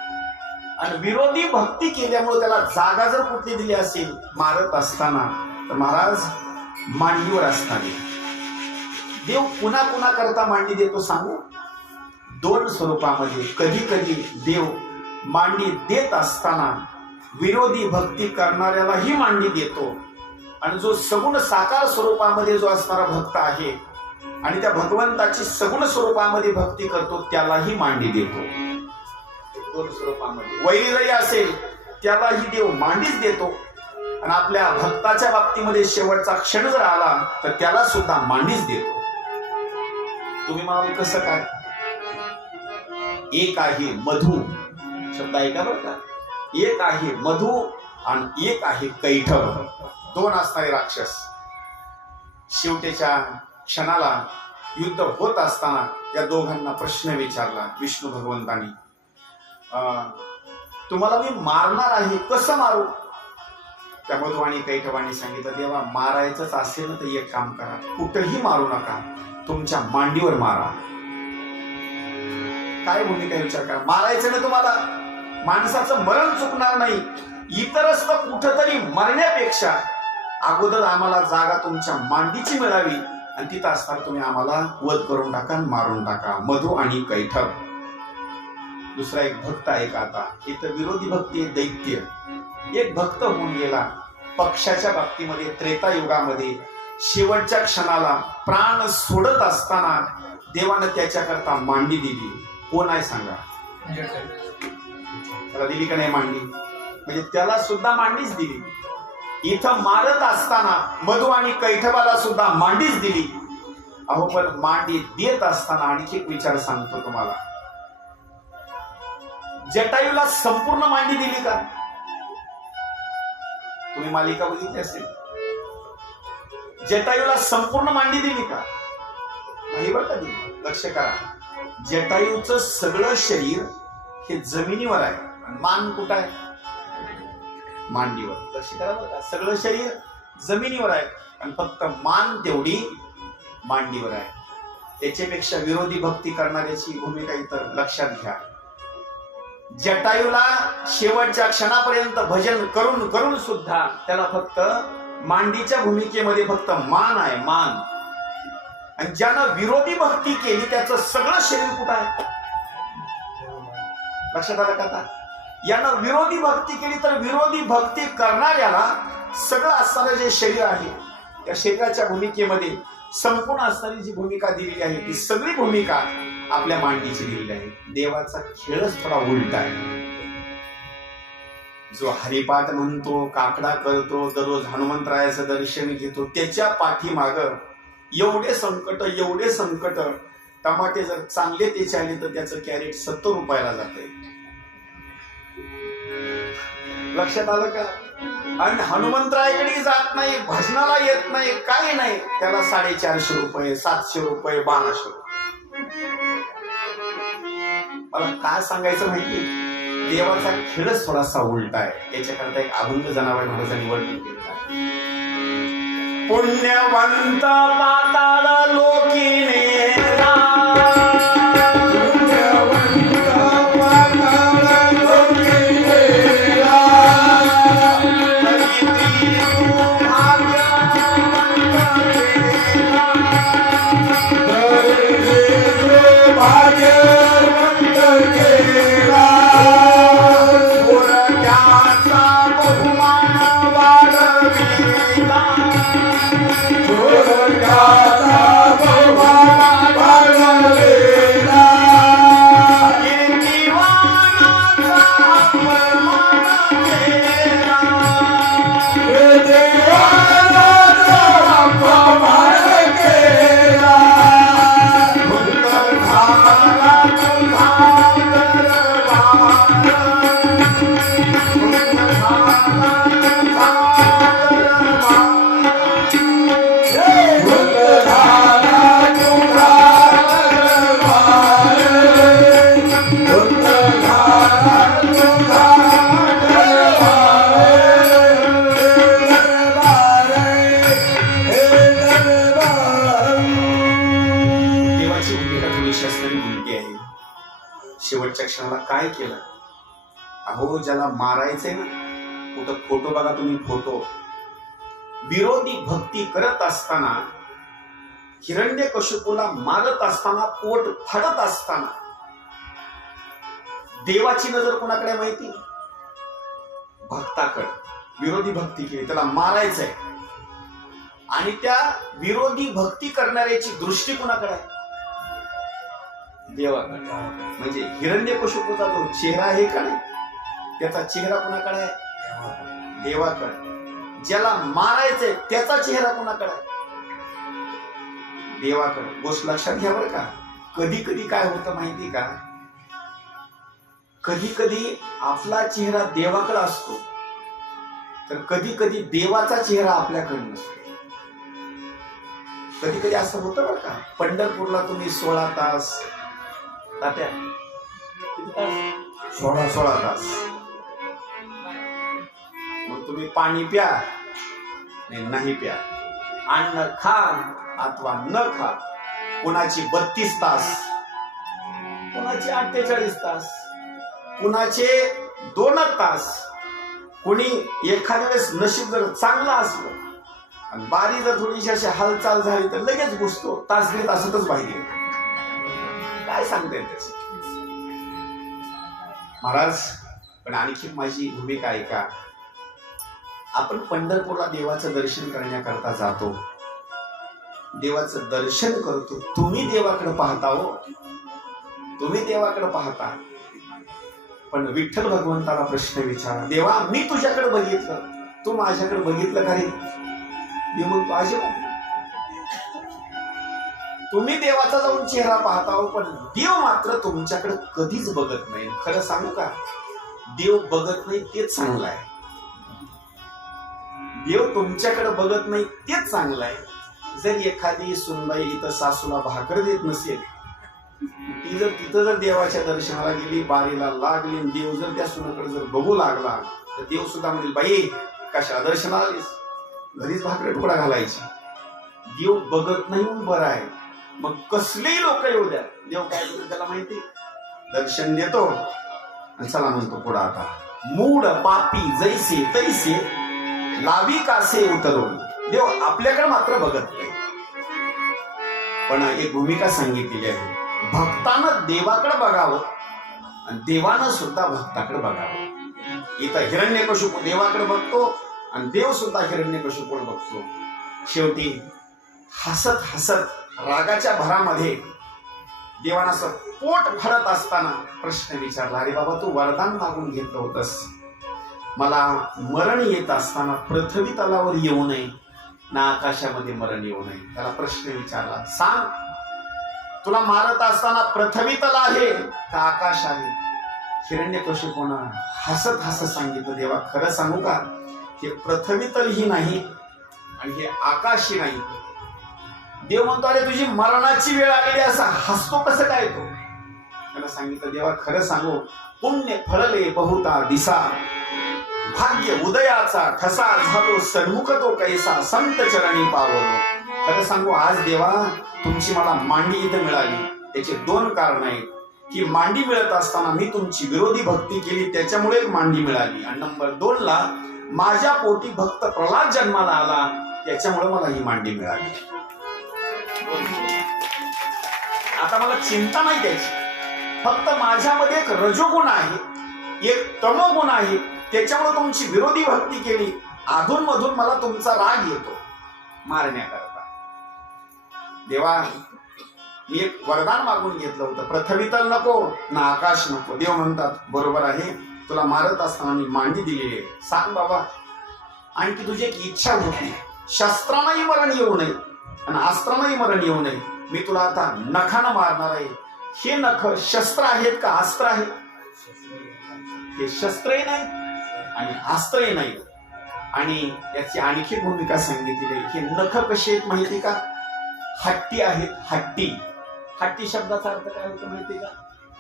आणि विरोधी भक्ती केल्यामुळे त्याला जागा जर कुठली दिली असेल मारत असताना तर महाराज मांडीवर असताना देव पुन्हा पुन्हा करता मांडी देतो सांगू. दोन स्वरूपामध्ये कधी कधी देव मांडी देत असताना विरोधी भक्ती करणाऱ्यालाही मांडी देतो आणि जो सगुण साकार स्वरूपामध्ये जो असणारा भक्त आहे आणि त्या भगवंताची सगुण स्वरूपामध्ये भक्ती करतो त्यालाही मांडी देतो. दोन स्वरूपामध्ये वैरी जरी असेल त्यालाही देव मांडीच देतो आणि आपल्या भक्ताच्या बाबतीमध्ये शेवटचा क्षण जर आला तर त्याला सुद्धा मांडीच देतो. तुम्ही म्हणाल कसं काय? एक आहे मधु, शब्द ऐका बरं का, एक आहे मधु आणि एक आहे कैठव, दोन असणारे राक्षस. शेवटेच्या क्षणाला युद्ध होत असताना या दोघांना प्रश्न विचारला विष्णू भगवंतांनी, तुम्हाला मी मारणार आहे, कसं मारू? त्या मधु आणि कैठवानी सांगितलं, देवा मारायचंच असेल ना तर एक काम करा, कुठेही मारू नका, तुमच्या मांडीवर मारा. काय भूमिका विचार करा, मारायचं ना तुम्हाला, माणसाचं मरण चुकणार नाही, इतरच तर कुठंतरी मरण्यापेक्षा अगोदर आम्हाला जागा तुमच्या मांडीची मिळावी आणि तिथं असताना तुम्ही आम्हाला वध करून टाका, मारून टाका. मधु आणि कैठव. दुसरा एक भक्त आहे का आता, इथं विरोधी भक्ती आहे दैत्य. एक भक्त होऊन गेला पक्षाच्या बाबतीमध्ये त्रेतायुगामध्ये शेवटच्या क्षणाला प्राण सोडत असताना देवानं त्याच्याकरता मांडी दिली. कोण आहे सांगा? त्याला दिली का नाही मांडी? म्हणजे त्याला सुद्धा मांडीच दिली. इथं मारत असताना मधु आणि कैठवाला सुद्धा मांडीच दिली. अहो पण मांडी देत असताना आणखी एक विचार सांगतो तुम्हाला, जटायूला संपूर्ण मांडी दिली का? तुम्ही मालिका बघितली असेल, जटायूला संपूर्ण मांडी दिली का? नाही बरं का दिली. लक्ष करा, जटायूचं सगळं शरीर हे जमिनीवर आहे आणि मान कुठं आहे? मांडीवर. लक्ष करा बरं का, सगळं शरीर जमिनीवर आहे आणि फक्त मान तेवढी मांडीवर आहे. त्याच्यापेक्षा विरोधी भक्ती करणाऱ्याची भूमिका इतर लक्षात घ्या. जटायूला शेवटच्या क्षणापर्यंत भजन करून करून सुद्धा त्याला फक्त मांडीच्या भूमिकेमध्ये फक्त मान आहे, मान. आणि ज्यानं विरोधी भक्ती केली त्याचं सगळं शरीर कुठं आहे? लक्षात आलं का? यानं विरोधी भक्ती केली तर विरोधी भक्ती करणाऱ्याला सगळं असणारं जे शरीर आहे त्या शरीराच्या भूमिकेमध्ये संपूर्ण असणारी जी भूमिका दिलेली आहे ती सगळी भूमिका आपल्या मांडीची दिलेली आहे. देवाचा खेळच थोडा उलटा आहे. जो हरिपाठ म्हणतो, काकडा करतो, दररोज हनुमंतरायाचं दर्शन घेतो, त्याच्या पाठीमाग एवढे संकट, टमाटे जर चांगले त्याचे आले तर त्याचं कॅरेट 70 रुपयाला जाते. लक्षात आलं का? आणि हनुमंतरायाकडे जात नाही, भजनाला येत नाही, काही नाही, त्याला 450 रुपये, 700 रुपये, 1200 रुपये. मला काय सांगायचं माहिती, देवाचा खेळच थोडासा उलटा आहे. याच्याकरता एक अभंग जनाबाई महाराजांनी वर्णन केलं आहे. पुण्यवंत पाताळ लोकीने बहुमान शेवटच्या क्षणाला काय केलं? अहो, ज्याला मारायचंय ना, कुठं फोटो बघा तुम्ही, फोटो विरोधी भक्ती करत असताना, हिरण्यकशिपूला मारत असताना, पोट फाडत असताना देवाची नजर कोणाकडे माहिती? भक्ताकडे. विरोधी भक्ती केली, त्याला मारायचंय, आणि त्या विरोधी भक्ती करणाऱ्याची दृष्टी कोणाकडे आहे? देवाकडे. म्हणजे हिरण्यकशिपूचा जो चेहरा आहे का नाही, त्याचा चेहरा कोणाकडे आहे? देवाकडे. ज्याला मारायचंय त्याचा चेहरा कोणाकडे आहे? देवाकडे. गोष्ट लक्षात घ्या बरं का. कधी कधी काय होतं माहिती का, कधी कधी आपला चेहरा देवाकडे असतो, तर कधी कधी देवाचा चेहरा आपल्याकडे नसतो. कधी कधी असं होतं बरं का. पंढरपूरला तुम्ही 16 तास, तात्या किती तास? 16 तास. मग तुम्ही पाणी प्या नाही प्या, अन्न खा अथवा न खा, कुणाची 32 तास, कुणाचे 48 तास, कुणाचे 2 तास. कोणी एखाद्या वेळेस नशीब जर चांगलं असलं आणि बारी जर थोडीशी अशी हालचाल झाली तर लगेच घुसतो, तास दीड तासातच बाहेर. काय सांगता येत त्याच? महाराज, पण आणखी माझी भूमिका ऐका. आपण पंढरपूरला देवाचं दर्शन करण्याकरता जातो, देवाचं दर्शन करतो. तुम्ही देवाकडे पाहता हो, तुम्ही देवाकडे पाहता. पण विठ्ठल भगवंताला प्रश्न विचारा, देवा मी तुझ्याकडे बघितलं, तू माझ्याकडे बघितलं का रे? देव म्हणतो अजिबात. तुम्ही देवाचा जाऊन चेहरा पाहता हो, पण देव मात्र तुमच्याकडे कधीच बघत नाही. खरं सांगू का, देव बघत नाही तेच चांगलं आहे. देव तुमच्याकडे बघत नाही तेच चांगलं आहे. जर एखादी सुनबाई इथं सासूला भाकर देत नसेल, ती जर तिथं जर देवाच्या दर्शनाला गेली, बारीला लागली, देव जर त्या सुनाकडे जर बघू लागला, तर देव सुद्धा म्हणेल, बाई कशा दर्शनाला आलीस, घरीच भाकरी तुकडा घालायची. देव बघत नाही म्हणून बरं आहे. मग कसलेही लोक येऊ द्या, देव काय करतो त्याला माहिती? दर्शन देतो आणि चला म्हणतो पुढे. आता मूड पापी जैसे तैसे लावी कासे उतरून. देव आपल्याकडे मात्र बघत नाही. पण एक भूमिका सांगितलेली आहे, भक्तानं देवाकडे बघावं आणि देवानं सुद्धा भक्ताकडे बघावं. इथं हिरण्यकशिपू देवाकडे बघतो आणि देव सुद्धा हिरण्यकशिपूकडे बघतो. शेवटी हसत हसत रागाच्या भरामध्ये देवानं असं पोट भरत असताना प्रश्न विचारला, अरे बाबा, तू वरदान मागून घेतलं होतस, मला मरण येत असताना पृथ्वी तलावर येऊ नये ना आकाशामध्ये मरण येऊ नये. त्याला प्रश्न विचारला, सांग, तुला मारत असताना पृथ्वी तल आहे का आकाश आहे? हिरण्यकशिपूनं हसत हसत सांगितलं, देवा खरं सांगू का, हे पृथ्वी तल ही नाही आणि हे आकाशही नाही. देव म्हणतो, अरे तुझी मरणाची वेळ आलेली, असा हसतो कसं काय तो? त्याला सांगितलं, देवा खरं सांगू, पुण्य फळले बहुता दिसा, भाग्य उदयाचा ठसा झालो, सन्मुख तो कैसा संत चरणी पावलो. खरं सांगू, आज देवा तुमची मला मांडी इथं मिळाली. त्याचे 2 कारण आहेत, की मांडी मिळत असताना मी तुमची विरोधी भक्ती केली, त्याच्यामुळे मांडी मिळाली, आणि नंबर 2 ला माझ्या पोटी भक्त प्रल्हाद जन्माला आला, त्याच्यामुळे मला ही मांडी मिळाली. आता मला चिंता नाही द्यायची, फक्त माझ्यामध्ये एक रजोगुण आहे, एक तमोगुण आहे, त्याच्यामुळे तुमची विरोधी भक्ती केली. अधून मधून मला तुमचा राग येतो मारण्याकरता. देवा, मी एक वरदान मागून घेतलं होतं, पृथ्वी तल नको ना आकाश नको. देव म्हणतात, बरोबर आहे, तुला मारत असताना मी मांडी दिलेली आहे. सांग बाबा, आणखी तुझी एक इच्छा होती, शस्त्रांनाही मरण येऊ नये आणि अस्त्रांनाही मरण येऊ नये. मी तुला आता नखानं मारणार आहे. हे नख शस्त्र आहेत का अस्त्र आहे? हे शस्त्रही नाही आणि अस्त्रही नाही. आणि याची आणखी भूमिका सांगितली, हे नख कसे आहेत माहिती का? हट्टी आहेत. हट्टी, हट्टी शब्दाचा अर्थ काय होतो माहिती का?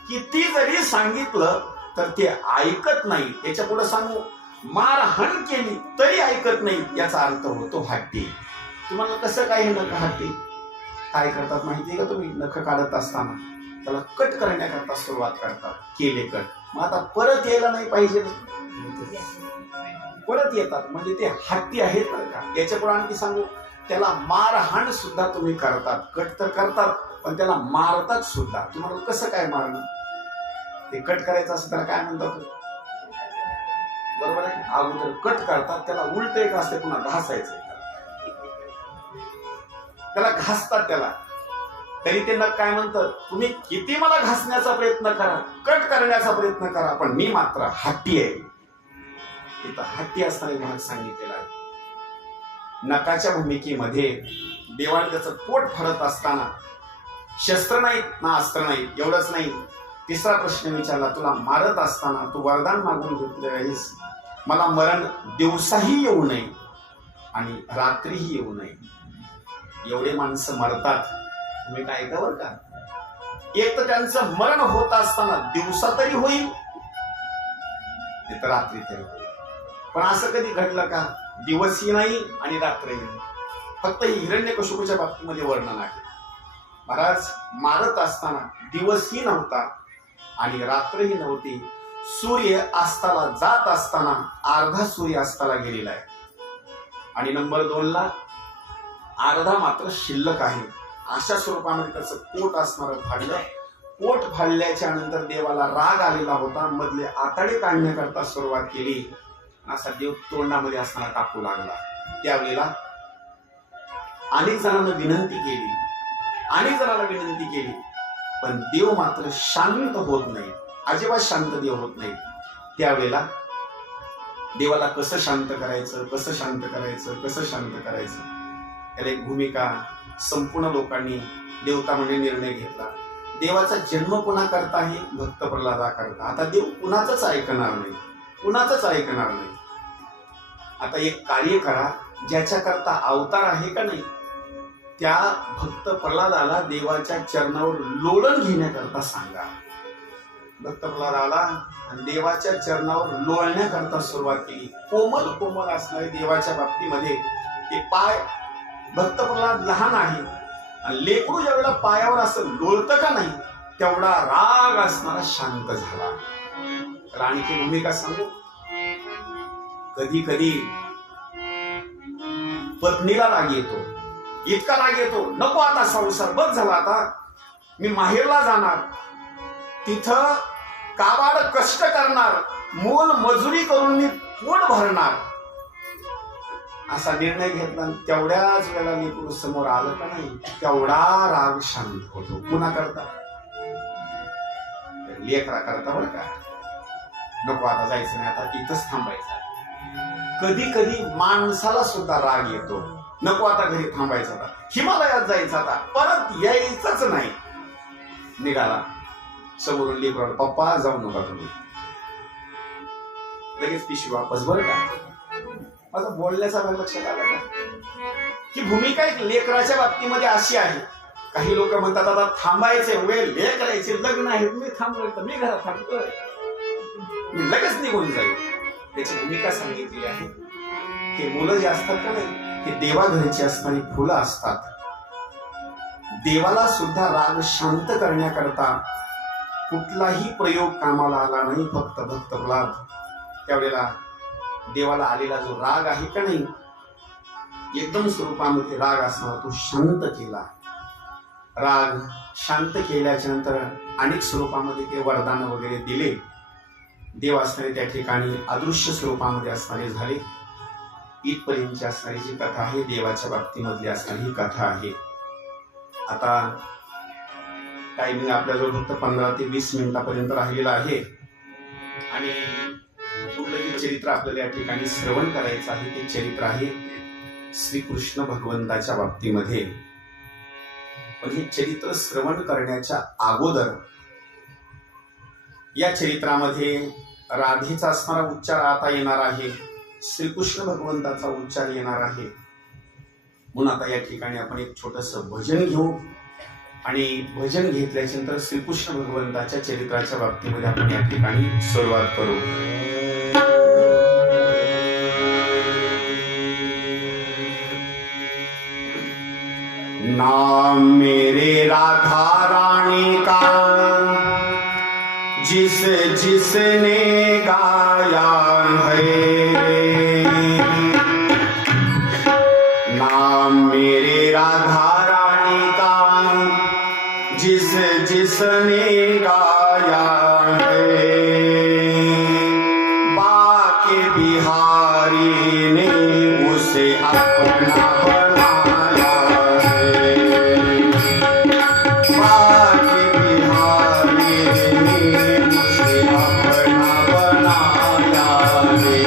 किती जरी सांगितलं तर ते ऐकत नाही. याच्या पुढे सांगू, मारहाण केली तरी ऐकत नाही, याचा अर्थ होतो हट्टी. तुम्हाला कसं काय हे नख हट्टी? काय करतात माहितीये का तुम्ही? नख काढत असताना त्याला कट करण्याकरता सुरुवात करतात. केले कट, मग आता परत यायला नाही पाहिजे, परत येतात. म्हणजे ते हट्टी आहेत बरं का. याच्या पुढे आणखी सांगू, त्याला मारहाण सुद्धा तुम्ही करतात. कट तर करतात पण त्याला मारतात सुद्धा. तुम्हाला कसं काय मारणं? ते कट करायचं असं त्याला काय म्हणतात? बरोबर आहे. अगोदर कट करतात, त्याला उलट एक असते, पुन्हा घासायचं, त्याला घासतात. त्याला तरी ते नक काय म्हणतात, तुम्ही किती मला घासण्याचा प्रयत्न करा, कट करण्याचा प्रयत्न करा, पण मी मात्र हट्टी आहे. इथं हट्टी असताना महाराज सांगितलेलं आहे. नकाच्या भूमिकेमध्ये देवाने त्याचं पोट भरत असताना शस्त्र नाहीत ना अस्त्र नाहीत, एवढंच नाही, तिसरा प्रश्न विचारला, तुला मारत असताना तू वरदान मागून घेतले आहेस, मला मरण दिवसाही येऊ नये आणि रात्रीही येऊ नये. एवढे माणसं मरतात, तुम्ही काय ऐका बरं का. एक तर त्यांचं मरण होत असताना दिवसा तरी होईल, नाही तर रात्री तरी होईल. पण असं कधी घडलं का? दिवसही नाही आणि रात्रही नाही. फक्त हिरण्यकशिपूच्या बाबतीमध्ये वर्णन आहे. महाराज मारत असताना दिवसही नव्हता आणि रात्रही नव्हती. सूर्य अस्ताला जात असताना अर्धा सूर्य अस्ताला गेलेला आहे आणि नंबर 2ला अर्धा मात्र शिल्लक आहे. अशा स्वरूपामध्ये त्याचं पोट असणारं फाडलं. पोट फाडल्याच्या नंतर देवाला राग आलेला होता. मधले आताडे काढण्याकरता सुरुवात केली. असा देव तोंडामध्ये असताना टाकू लागला. त्यावेळेला अनेक जणांना विनंती केली, पण देव मात्र शांत होत नाही, अजिबात शांत देव होत नाही. त्यावेळेला देवाला कसं शांत करायचं याला एक भूमिका संपूर्ण लोकांनी देवता म्हणजे निर्णय घेतला. देवाचा जन्म पुन्हा करता हे भक्त प्रल्हादा करता. आता देव कुणाचंच ऐकणार नाही. आता एक कार्य करा, ज्याच्याकरता अवतार आहे का नाही, त्या भक्त प्रल्हादाला देवाच्या चरणावर लोळण घेण्याकरता सांगा. भक्त प्रल्हाद आला आणि देवाच्या चरणावर लोळण्याकरता सुरुवात केली. कोमल असणारे देवाच्या बाबतीमध्ये ते पाय. भक्त प्रल्हाद लहान आहे आणि लेकरू ज्यावेळेला पायावर असं लोळतं का नाही, तेवढा राग असणारा शांत झाला. त्याला आणखी भूमिका सांगू. कधी कधी पत्नीला राग येतो, इतका राग येतो, नको आता संसार, बस झाला, आता मी माहेरला जाणार, तिथं काबाड कष्ट करणार, मोल मजुरी करून मी पोट भरणार, असा निर्णय घेतला. तेवढ्याच वेळेला लेकरू समोर आलं का नाही, तेवढा राग शांत होतो. पुन्हा करता लेकरा करता बरं का, नको आता जायचं नाही, आता इथंच थांबायचं. कधी कधी माणसाला सुद्धा राग येतो, नको आता घरी थांबायचं, आता हिमालयात जायचं, आता परत यायचंच नाही. निघाला समोरून लेकराला, पप्पा जाऊ नका तुम्ही, लगेच पिशवी वापस. बरं का, माझं बोलण्याचा वेळ लक्षात आला का की भूमिका एक लेकराच्या बाबतीमध्ये अशी आहे. काही लोक म्हणतात आता थांबायचे, वेळ लेकरायचे, लग्न आहे, मी थांबलोय तर मी घरात थांबतोय, मी लगेच निघून जाईल. त्याची भूमिका सांगितली आहे. हे मुलं जे असतात का नाही, हे देवाघरची असणारी फुलं असतात. देवाला सुद्धा राग शांत करण्याकरता कुठलाही प्रयोग कामाला आला नाही, फक्त भक्त प्रल्हाद. त्यावेळेला देवाला आलेला जो राग आहे का नाही, एकदम स्वरूपामध्ये राग असणार, तो शांत केला. राग शांत केल्याच्या नंतर अनेक स्वरूपामध्ये ते वरदान वगैरे दिले. देव असणारे त्या ठिकाणी अदृश्य स्वरूपामध्ये असणारे झाले. इथपर्यंतची असणारी जी कथा आहे, देवाच्या बाबतीमधली असणारी ही कथा आहे. आता टायमिंग आपल्याजवळ फक्त 15 ते 20 मिनिटापर्यंत राहिलेला आहे आणि कुठलंही चरित्र आपल्याला या ठिकाणी श्रवण करायचं आहे. ते चरित्र आहे श्रीकृष्ण भगवंताच्या बाबतीमध्ये. पण हे चरित्र श्रवण करण्याच्या अगोदर या चरित्रामध्ये राधेचा असणारा उच्चार आता येणार आहे, श्रीकृष्ण भगवंताचा उच्चार येणार आहे. म्हणून आता या ठिकाणी आपण एक छोटस भजन घेऊ आणि भजन घेतल्याच्या नंतर श्रीकृष्ण भगवंताच्या चरित्राच्या बाबतीमध्ये आपण या ठिकाणी सुरुवात करू. नाम मेरे राधा रानी का जिस जिसने गाया है, नाम मेरे राधा रानी का जिस जिसने गाया है, बाके बिहारी ने उसे अपना बनाया है, बाके बिहारी ने उसे अपना बनाया है।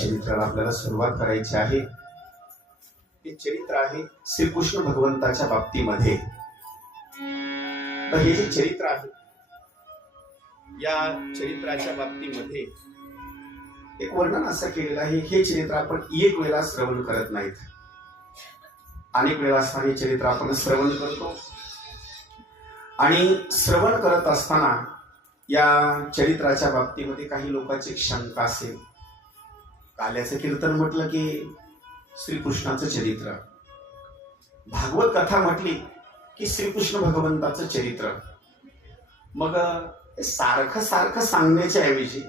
चरित्राला आपल्याला सुरुवात करायची आहे. हे चरित्र आहे श्रीकृष्ण भगवंताच्या बाबतीमध्ये. तर हे जे चरित्र आहे या चरित्राच्या बाबतीमध्ये एक वर्णन असं केलेलं आहे. हे चरित्र आपण एक वेळा श्रवण करत नाहीत, अनेक वेळा हे चरित्र आपण श्रवण करतो आणि श्रवण करत असताना या चरित्राच्या बाबतीमध्ये काही लोकांची शंका असेल. काल्याचं कीर्तन म्हटलं की श्रीकृष्णाचं चरित्र, भागवत कथा म्हटली की श्रीकृष्ण भगवंताचं चरित्र. मग हे सारखं सारखं सांगण्याच्या ऐवजी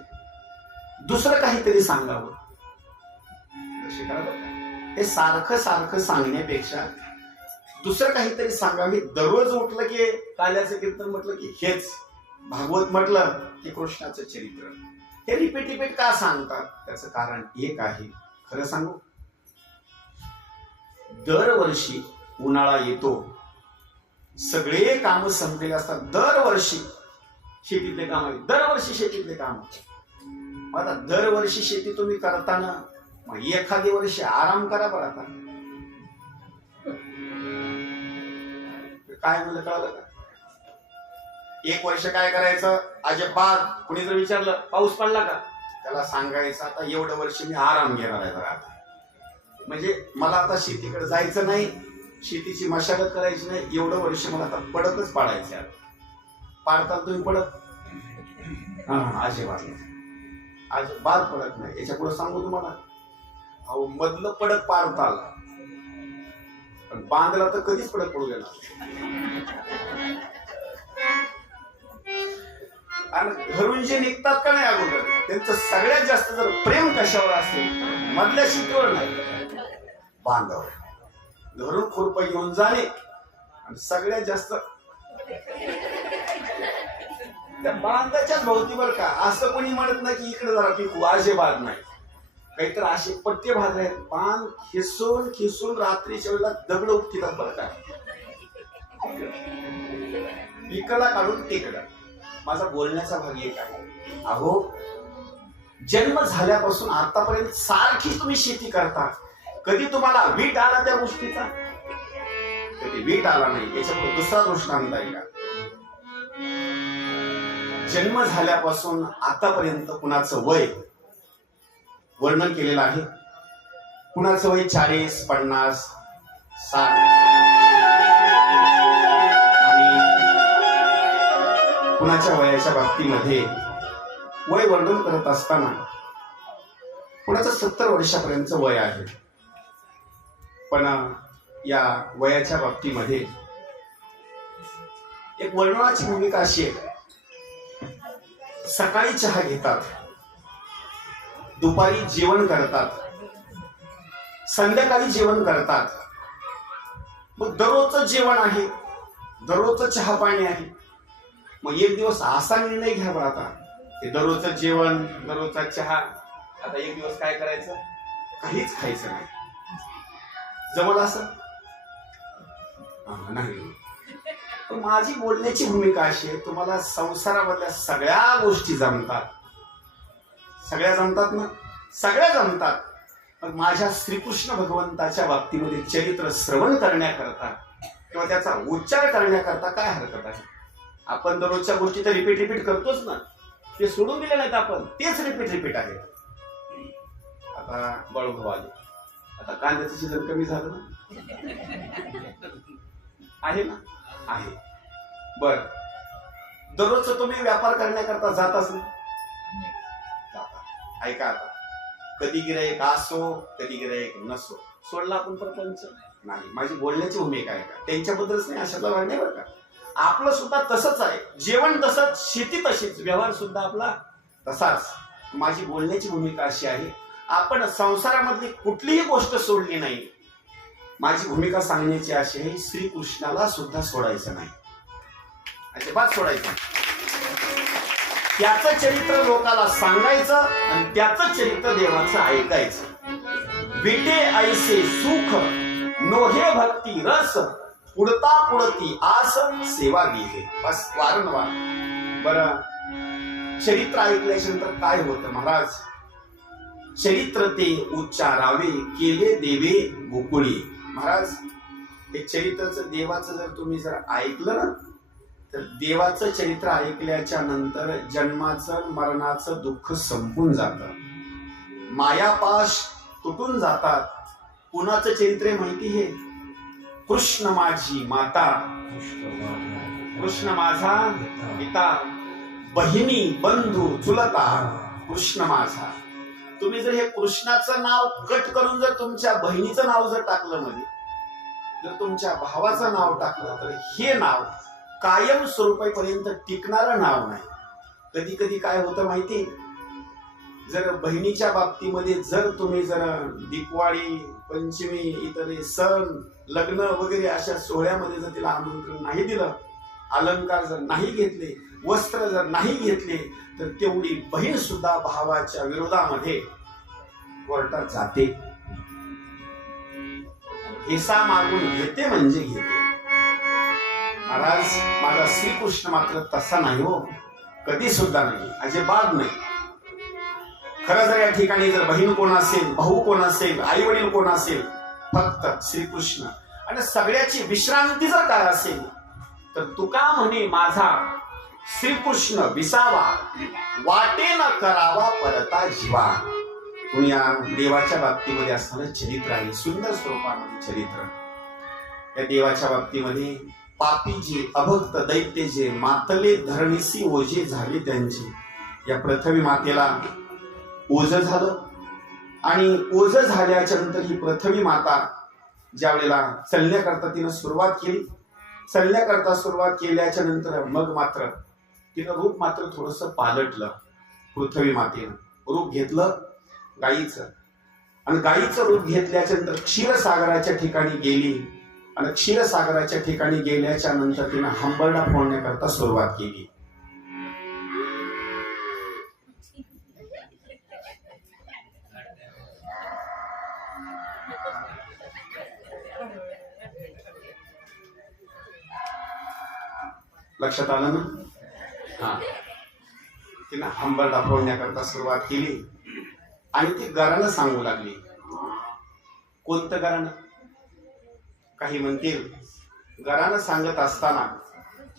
दुसरं काहीतरी सांगावं. लक्ष करा बरं का. हे सारखं सारखं सांगण्यापेक्षा दुसरं काहीतरी सांगावे. दररोज उठलं की काल्याचं कीर्तन म्हटलं की हेच, भागवत म्हटलं की कृष्णाचं चरित्र, हे रिपीट का सांगतात? त्याचं कारण एक आहे. खरं सांगू, दरवर्षी उन्हाळा येतो, सगळे काम संपलेले असतात. दरवर्षी शेतीतले काम आहे, दरवर्षी शेतीतले काम. आता दरवर्षी शेती तुम्ही करताना मग एखादी वर्षी आराम करा बरं. आता काय म्हणलं कळलं का? एक वर्ष काय करायचं, अजिबात कुणी जर विचारलं पाऊस पडला का, त्याला सांगायचं आता एवढं वर्ष मी आराम घेणार आहे बरं. म्हणजे मला आता शेतीकडे जायचं नाही, शेतीची मशागत करायची नाही, एवढं वर्ष मला आता पडकच पाडायचं आहे. पाडताल तुम्ही पडत? अजिबात पडत नाही. याच्या पुढे सांगू तुम्हाला, अहो मधलं पडक पाडताल, पण बांधला तर कधीच पडक पडू देणार. आणि घरून जे निघतात का नाही अगोदर, त्यांचं सगळ्यात जास्त जर प्रेम कशावर असेल, मधल्या शेतीवर नाही, बांधावर. घरून खुरप घेऊन जाणे आणि सगळ्यात जास्त त्या बांधाच्याच भोवती. बरं का, असं कोणी म्हणत नाही की इकडे जरा पिकू, अजिबात नाही. काहीतरी असे पट्टे भाजले आहेत, बांध खिसून खिसून रात्रीच्या वेळेला दगड उपटितात बरं का, इकडला काढून तिकडं. माझा बोलण्याचा भाग एक आहे. अहो, जन्म झाल्यापासून आतापर्यंत सारखी तुम्ही शेती करता, कधी तुम्हाला वीट आला त्या गोष्टीचा? कधी वीट आला नाही. याच्यापुढे दुसरा दृष्टांत आहे का? जन्म झाल्यापासून आतापर्यंत कुणाचं वय वर्णन केलेलं आहे. कुणाचं वय 40, 50, 60. कुणाच्या वयाच्या बाबतीमध्ये वय वर्णन करत असताना कुणाचं 70 वर्षापर्यंतचं वय आहे. पण या वयाच्या बाबतीमध्ये एक वर्णनाची भूमिका अशी आहे. सकाळी चहा घेतात, दुपारी जेवण करतात, संध्याकाळी जेवण करतात. मग दररोजचं जेवण आहे, दररोजचं चहा पाणी आहे. मग एक दिवस असा निर्णय घ्या बरं आता, हे दररोजचं जेवण, दररोजचा चहा, आता एक दिवस काय करायचं, काहीच खायचं नाही. जमलं असं? नाही. पण माझी बोलण्याची भूमिका अशी आहे, तुम्हाला संसारामधल्या सगळ्या गोष्टी जमतात. सगळ्या जमतात ना? सगळ्या जमतात. पण माझ्या श्रीकृष्ण भगवंताच्या बाबतीमध्ये चरित्र श्रवण करण्याकरता किंवा त्याचा उच्चार करण्याकरता काय हरकत आहे? आपण दररोजच्या गोष्टी तर रिपीट करतोच ना, ते सोडून दिले नाहीत आपण, तेच रिपीट आहे. आता बाळूभाऊ आले, आता कांद्याचं सीजन कमी झालं ना, आहे ना? आहे. बर, दररोजच तुम्ही व्यापार करण्याकरता जाताच ना? जाता. ऐका, आता कधी गिराईक असो, कधी गिराईक नसो, सोडला आपण प्रपंच नाही. माझी बोलण्याची भूमिका आहे का, त्यांच्याबद्दलच नाही अशातला भाग नाही बरं का. आपलं सुद्धा तसंच आहे. जेवण तसंच, शेती तशीच, व्यवहार सुद्धा आपला तसाच. माझी बोलण्याची भूमिका अशी आहे, आपण संसारामधली कुठलीही गोष्ट सोडली नाही. माझी भूमिका सांगण्याची अशी आहे, श्रीकृष्णाला सुद्धा सोडायचं नाही, अजिबात सोडायचं. त्याचं चरित्र लोकाला सांगायचं आणि त्याचं चरित्र देवाचं ऐकायचं. विटे ऐसे सुख नोहे भक्ती रस, पुढता पुढती आस सेवा गेले. बस वारंवार. बरं, चरित्र ऐकल्यानंतर काय होतं महाराज? चरित्र ते उच्चारावे केले देवे गोकुळी. महाराज, हे चरित्राचं देवाचं जर तुम्ही जर ऐकलं ना, तर देवाचं चरित्र ऐकल्याच्या नंतर जन्माचं मरणाचं दुःख संपून जातं, मायापाश तुटून जातात. कुणाचं चरित्र आहे माहिती? हे कृष्ण माझी माता, कृष्ण माझा पिता, बहिणी बंधू चुलता कृष्ण माझा. तुम्ही जर हे कृष्णाचं नाव कट करून जर तुमच्या बहिणीचं नाव जर टाकलं मध्ये, जर तुमच्या भावाचं नाव टाकलं, तर हे नाव कायम स्वरूपापर्यंत टिकणारं नाव नाही. कधी कधी काय होतं माहिती, जर बहिणीच्या बाबतीमध्ये जर तुम्ही जर दिवाळी पंचमी इतर सण लग्न वगैरे अशा सोहळ्यामध्ये जर तिला आमंत्रण नाही दिलं, अलंकार जर नाही घेतले, वस्त्र जर नाही घेतले, तर तेवढी बहीण सुद्धा भावाच्या विरोधामध्ये कोर्टात जाते. हिस्सा मागून घेते म्हणजे घेते. महाराज माझा श्रीकृष्ण मात्र तसा नाही हो, कधी सुद्धा नाही, अजिबात नाही. खरं जर या ठिकाणी जर बहीण कोण असेल, भाऊ कोण असेल, आई वडील कोण असेल, फक्त श्रीकृष्ण. आणि सगळ्याची विश्रांती जर काय असेल, तर तुका म्हणे माझा श्रीकृष्ण विसावा, वाटे न करावा परता जीवा. म्हणून या देवाच्या बाबतीमध्ये असणारं चरित्र आहे, सुंदर स्वरूपामध्ये चरित्र. या देवाच्या बाबतीमध्ये पापी जे अभक्त दैत्य जे मातले धरणीसी ओझे झाले त्यांचे. या पृथ्वी मातेला ओझ झालं आणि ओझ झाल्याच्या नंतर ही पृथ्वी माता ज्या वेळेला चलण्याकरता तिनं सुरुवात केली, चलण्याकरता सुरुवात केल्याच्या नंतर मग मात्र तिनं रूप मात्र थोडस पालटलं. पृथ्वी मातेनं रूप घेतलं गाईचं, आणि गाईचं रूप घेतल्याच्या नंतर क्षीरसागराच्या ठिकाणी गेली, आणि क्षीरसागराच्या ठिकाणी गेल्याच्या नंतर तिनं हंबरडा फोडण्याकरता सुरुवात केली. लक्षात आलं ना? हा, तिनं हंबरडा फोडण्याकरता सुरुवात केली आणि ती गरानं सांगू लागली. कोणतं गरानं? काही म्हणतील गरानं सांगत असताना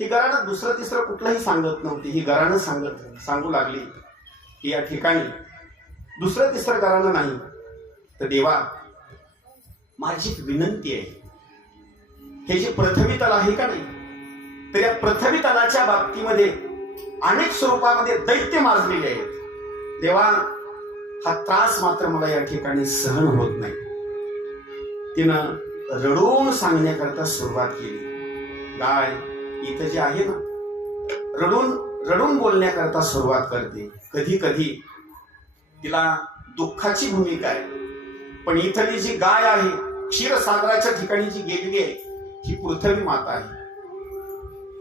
ही गरानं दुसरं तिसरं कुठलंही सांगत नव्हती. ही गरानं सांगू लागली की या ठिकाणी दुसरं तिसरं गरानं नाही, तर देवा माझी एक विनंती आहे. हे जे पृथ्वी तल आहे का नाही, तर या पृथ्वी तलाच्या बाबतीमध्ये अनेक स्वरूपामध्ये दैत्य माजलेले आहेत. देवा हा त्रास मात्र मला या ठिकाणी सहन होत नाही. तिनं रडून सांगण्याकरता सुरुवात केली. गाय इथं जे आहे ना, रडून बोलण्याकरता सुरुवात करते. कधी कधी तिला दुःखाची भूमिका आहे, पण इथली जी गाय आहे क्षीरसागराच्या ठिकाणी जी गेलेली आहे ही पृथ्वी माता आहे.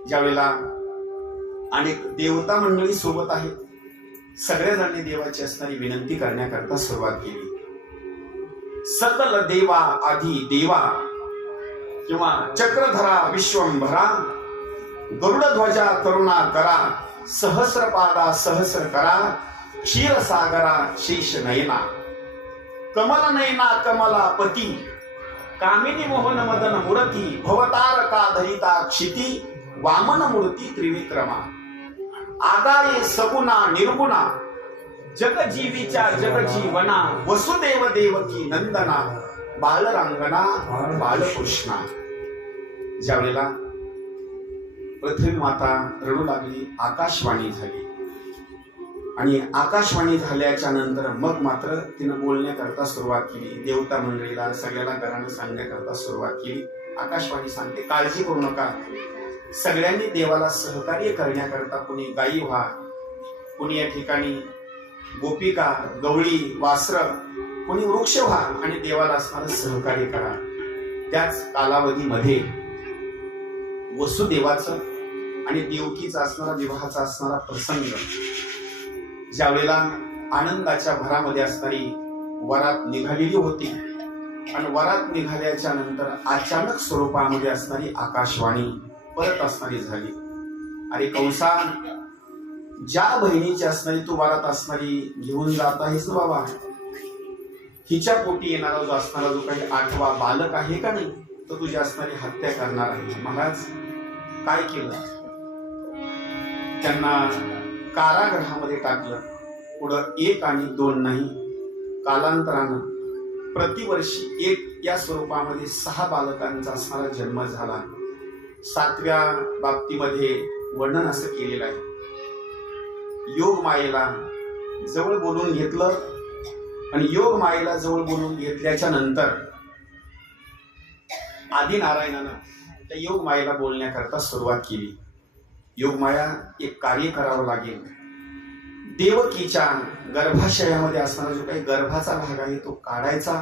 ज्या वेळेला अनेक देवता मंडळी सोबत आहेत, सगळ्या जणांनी देवाची असणारी विनंती करण्याकरता सुरुवात केली. सकल देवा आधी देवा किंवा चक्रधरा विश्वंभरा, गरुडध्वजा करुणा करा, सहस्रपादा सहस्र करा, क्षीरसागरा शेष नयना, कमल नयना कमलापती, कामिनी मोहन मदन मूर्ती, भवतारका धरिता क्षिती, वामन मूर्ती त्रिविक्रमा, आगाये सगुणा निर्गुणा, जगजीवीच्या जगजीवना, वसुदेव देवकी नंदना, बालरांगणा बालकृष्णा. ज्या वेळेला पृथ्वी माता रडू लागली, आकाशवाणी झाली, आणि आकाशवाणी झाल्याच्या नंतर मग मात्र तिनं बोलण्याकरता सुरुवात केली. देवता मंडळीला सगळ्याला घरानं सांगण्याकरता सुरुवात केली. आकाशवाणी सांगते, काळजी करू नका, सगळ्यांनी देवाला सहकार्य करण्याकरता कुणी गायी व्हा, कुणी या ठिकाणी गोपिका गवळी वासर, कुणी वृक्ष व्हा आणि देवाला असणारं सहकार्य करा. त्याच कालावधीमध्ये वसुदेवाचं आणि देवकीचा असणारा विवाहाचा असणारा प्रसंग, ज्या वेळेला आनंदाच्या भरामध्ये असणारी वरात निघालेली होती, आणि वरात निघाल्याच्या नंतर अचानक स्वरूपामध्ये असणारी आकाशवाणी परत असणारी झाली. अरे कंसा, ज्या बहिणीची असणारी तू वरात असणारी घेऊन जात आहेस ना बाबा, हिच्या पोटी येणारा जो असणारा जो काही 8वा बालक आहे का नाही, तो तुझी असणारी हत्या करणार आहे. महाराज काय केलं? त्यांना कारागृहामध्ये टाकलं. पुढं 1 आणि 2 नाही, कालांतरानं प्रतिवर्षी 1 या स्वरूपामध्ये 6 बालकांचा असणारा जन्म झाला. 7व्या बाबतीमध्ये वर्णन असं केलेलं आहे योग मायेला जवळ बोलून घेतलं आणि योग मायेला जवळ बोलून घेतल्याच्या नंतर आदी नारायणानं त्या योग मायेला बोलण्याकरता सुरुवात केली. योग माया एक कार्य करावं लागेल. देवकीच्या गर्भाशयामध्ये असणारा जो काही गर्भाचा भाग आहे तो काढायचा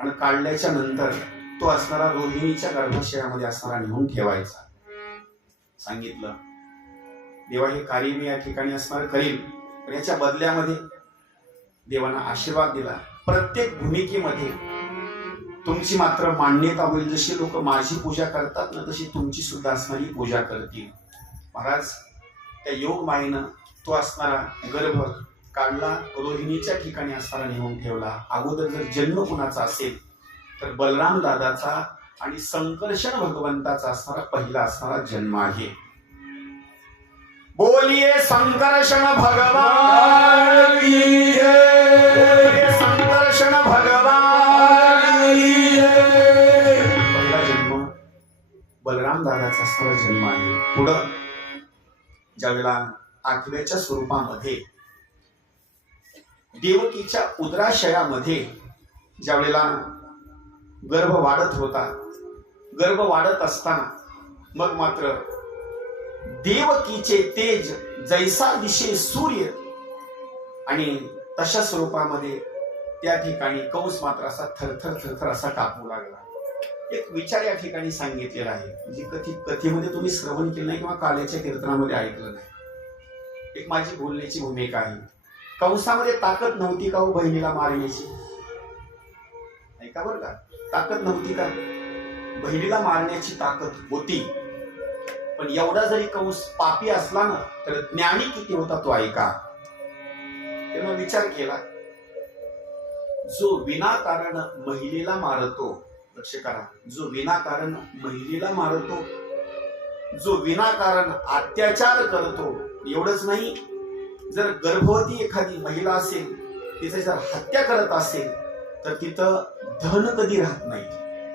आणि काढल्याच्या नंतर तो असणारा रोहिणीच्या गर्भाशयामध्ये असणारा नेऊन ठेवायचा. सांगितलं देवा हे कार्य मी या ठिकाणी असणार करील, पण याच्या बदल्यामध्ये देवानं आशीर्वाद दिला. प्रत्येक भूमिकेमध्ये तुमची मात्र मान्यता होईल. जशी लोक माझी पूजा करतात ना तशी तुमची सुद्धा असणारी पूजा करतील. महाराज त्या योग मायेनं तो असणारा गर्भ काढला, रोहिणीच्या ठिकाणी असणारा नेऊन ठेवला. अगोदर जर जन्म कुणाचा असेल तर बलराम दादाचा आणि संकर्षण भगवंताचा असणारा पहिला असणारा जन्म आहे. बोलिए संकर्षण भगवान की जय. बोलिए संकर्षण भगवान की जय. पहिला जन्म बलराम दादाचा असणारा जन्म आहे. पुढं ज्यावेळेला 8व्याच्या स्वरूपामध्ये देवकीच्या उदराशयामध्ये ज्यावेळेला गर्भ वाढत होता, गर्भ वाढत असताना मग मात्र देवकीचे तेज जैसा दिशे सूर्य आणि तशा स्वरूपामध्ये त्या ठिकाणी कंस मात्र असा थरथर थरथर असा कापू लागला. एक विचार या ठिकाणी सांगितलेला आहे, म्हणजे कथेमध्ये तुम्ही श्रवण केलं नाही किंवा काल्याच्या कीर्तनामध्ये ऐकलं नाही. एक माझी बोलण्याची भूमिका आहे. कंसामध्ये ताकद नव्हती का हो बहिणीला मारण्याची? ऐका बरं का, ताकद नव्हती का? बहिणीला मारण्याची ताकद होती, पण एवढा जरी कंस पापी असला ना तर ज्ञानी किती होता तो ऐका. तेव्हा विचार केला, जो विनाकारण महिलेला मारतो, लक्ष करा, जो विनाकारण महिलेला मारतो, जो विनाकारण अत्याचार करतो, एवढंच नाही, जर गर्भवती एखादी महिला असेल तिथे जर हत्या करत असेल तर तिथं धन कधी राहत नाही.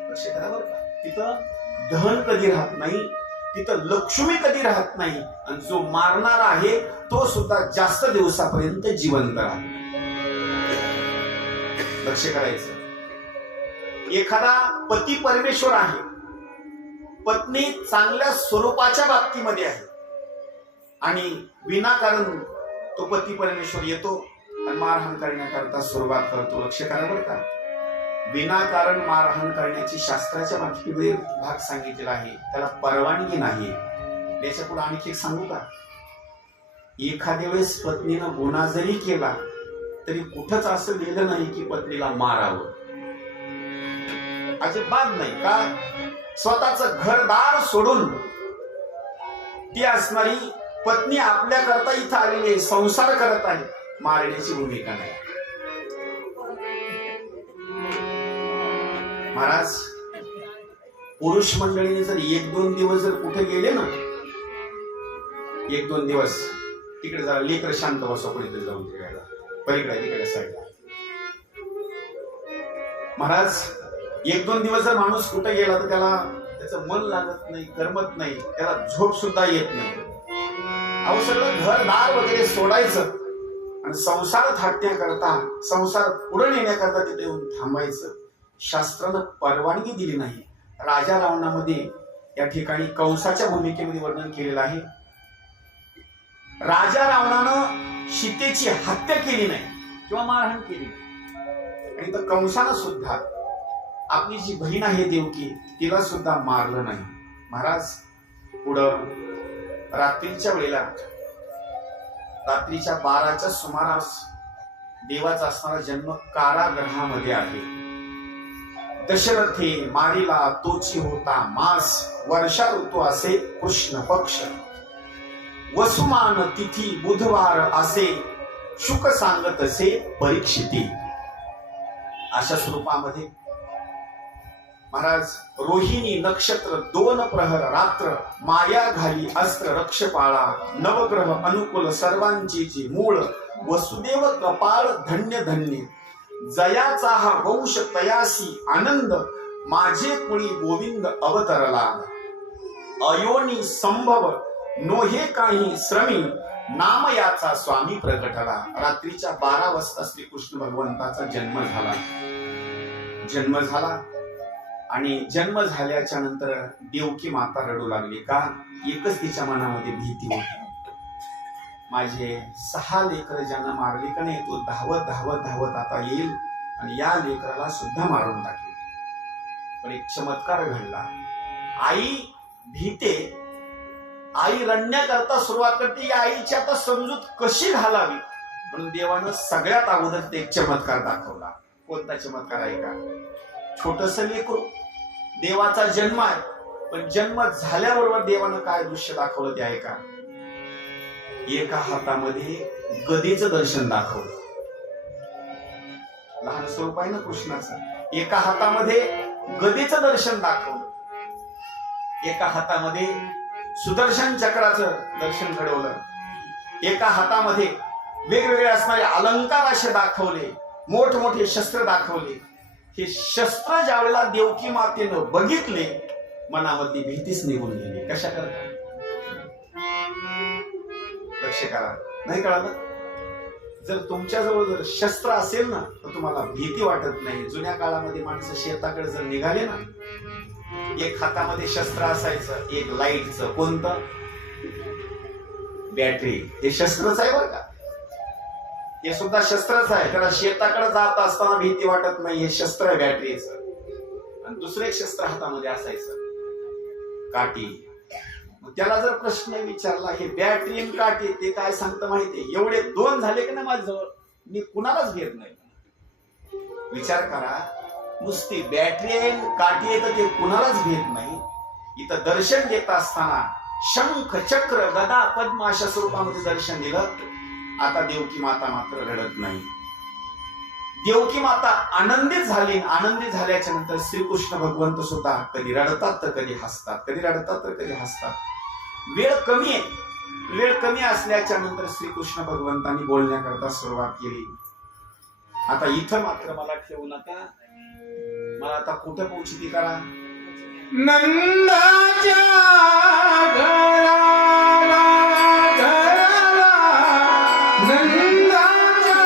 लक्ष करा बरं का, तिथं धन कधी राहत नाही, तिथं लक्ष्मी कधी राहत नाही, आणि जो मारणार आहे तो सुद्धा जास्त दिवसापर्यंत जिवंत राहतो. लक्ष करायचं. एखादा पती परमेश्वर आहे, पत्नी चांगल्या स्वरूपाच्या बाबतीमध्ये आहे आणि विनाकारण तो पती परमेश्वर येतो आणि मारहाण करण्याकरता सुरुवात करतो. लक्ष करा बरं का, विनाकारण मारहाण करण्याची शास्त्राच्या बाबतीमध्ये भाग सांगितलेला आहे, त्याला परवानगी नाही. याच्या पुढे आणखी एक सांगू का, एखाद्या वेळेस पत्नीनं गुन्हा जरी केला तरी कुठंच असं लिहिलं नाही की पत्नीला मारावं, अजिबात नाही. का? स्वतःच घरदार सोडून ती असणारी पत्नी आपल्या करता इथं आलेली आहे, संसार करत आहे, मारण्याची भूमिका नाही. महाराज पुरुष मंडळीने जर 1-2 दिवस जर कुठे गेले ना, 1-2 दिवस तिकडे जरा लेकर शांत बसा, कुठे जाऊन तिकडे पलीकडे तिकडे साईडला. महाराज 1-2 दिवस जर माणूस कुठे गेला तर त्याला त्याचं मन लागत नाही, करमत नाही, त्याला झोप सुद्धा येत नाही. अहो सगळं घरदार वगैरे सोडायचं आणि संसार थाटण्याकरता, संसार पुढे नेण्याकरता तिथे येऊन थांबायचं. शास्त्रानं परवानगी दिली नाही. राजा रावणामध्ये या ठिकाणी कंसाच्या भूमिकेमध्ये वर्णन केलेलं आहे. राजा रावणानं सीतेची हत्या केली नाही किंवा मारहाण केली नाही, आणि तर कंसानं सुद्धा आपली जी बहीण आहे देवकी तिला सुद्धा मारलं नाही. महाराज पुढं रात्रीच्या वेळेला, रात्रीच्या 12च्या सुमारास देवाचा असणारा जन्म कारागृहामध्ये आहे. दशरथे मारिला तोची होता मास, वर्षा ऋतू असे कृष्ण पक्ष, वसुमान तिथी बुधवार असे, शुक सांगत असे परीक्षिती. अशा स्वरूपामध्ये महाराज रोहिणी नक्षत्र 2 प्रहर रात्र, माया घाली अस्त्र रक्षपाळा, नवग्रह अनुकूल सर्वांची जी मूळ, वसुदेव कपाळ धन्य धन्य, जयाचा हा वंश तयासी आनंद, माझे कुळी गोविंद अवतरला, अयोनी संभव नोहे काही श्रमी, नाम याचा स्वामी प्रगटला. रात्रीच्या 12 वाजता श्रीकृष्ण भगवंताचा जन्म झाला आणि जन्म झाल्याच्या नंतर देवकी माता रडू लागली. का? एकच तिच्या मनामध्ये भीती होती. माझे 6 लेकर ज्यानं मारले का नाही, तो धावत धावत धावत आता येईल आणि या लेकराला सुद्धा मारून टाकेल. पण एक चमत्कार घडला. आई भीते, आई रडण्याकरता सुरुवात करते. या आईची आता समजूत कशी घालावी म्हणून देवानं सगळ्यात अगोदर एक चमत्कार दाखवला. कोणता चमत्कार आहे का? छोटस लेकरू, देवाचा जन्म आहे, पण जन्म झाल्याबरोबर देवानं काय दृश्य दाखवलं ते आहे का? एका हातामध्ये गदेचं दर्शन दाखवलं. लहान स्वरूप आहे ना कृष्णाचं. एका हातामध्ये गदेचं दर्शन दाखवलं, एका हातामध्ये सुदर्शन चक्राचं दर्शन घडवलं, एका हातामध्ये वेगवेगळे असणारे अलंकार असे दाखवले, मोठमोठे शस्त्र दाखवले. हे शस्त्र ज्यावेळेला देवकी मातेनं बघितले, मनामधली भीतीच निघून गेली. कशा करता? लक्ष करा. नाही कळालं? जर तुमच्याजवळ जर शस्त्र असेल ना तर तुम्हाला भीती वाटत नाही. जुन्या काळामध्ये माणसं शेताकडे जर निघाले ना, एक हातामध्ये शस्त्र असायचं, एक लाईटचं. कोणतं? बॅटरी. हे शस्त्रच आहे बरं का, हे सुद्धा शस्त्रच आहे. त्याला शेताकडे जात असताना भीती वाटत नाही. हे शस्त्र आहे बॅटरीचं. आणि दुसरं एक शस्त्र हातामध्ये असायचं, काठी. मग त्याला जर प्रश्न विचारला, हे बॅटरी आणि काठी ते काय सांगतं माहितीये? एवढे 2 झाले की नाही माझ्याजवळ, मी कुणालाच घेत नाही. विचार करा, नुसती बॅटरी आहे काठी आहे तर ते कुणालाच घेत नाही. इथं दर्शन देत असताना शंख चक्र गदा पद्म अशा स्वरूपामध्ये दर्शन दिलं. आता देवकी माता मात्र रडत नाही. देवकी माता आनंदित झाली. आनंदित झाल्याच्या नंतर श्रीकृष्ण भगवंत सुद्धा कधी रडतात तर कधी हसतात, कधी रडतात तर कधी हसतात. वेळ कमी आहे. वेळ कमी असल्याच्या नंतर श्रीकृष्ण भगवंतांनी बोलण्याकरता सुरुवात केली. आता इथं मात्र मला ठेवू नका, मला आता कुठं पोहोचती करा. नंदाच्या घराला घराला नंदाच्या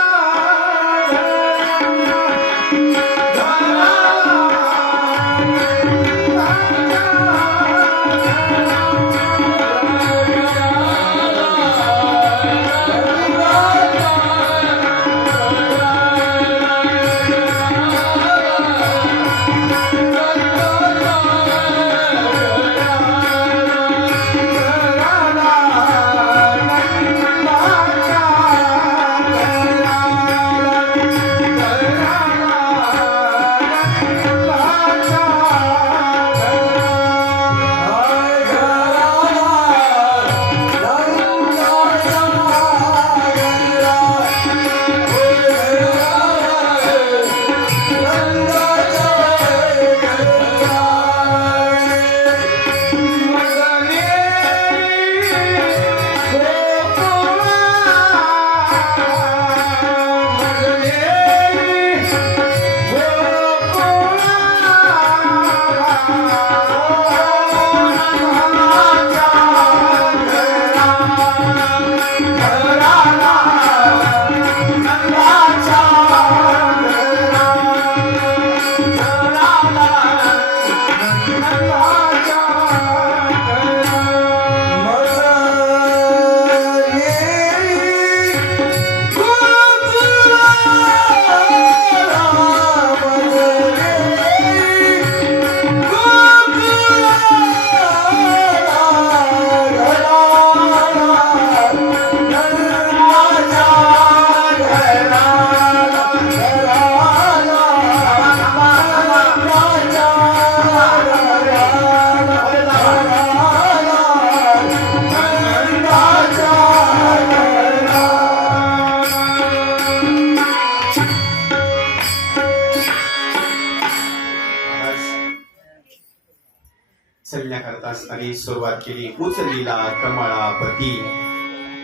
चलण्याकरता असताना सुरुवात केली. उचलीला कमळापती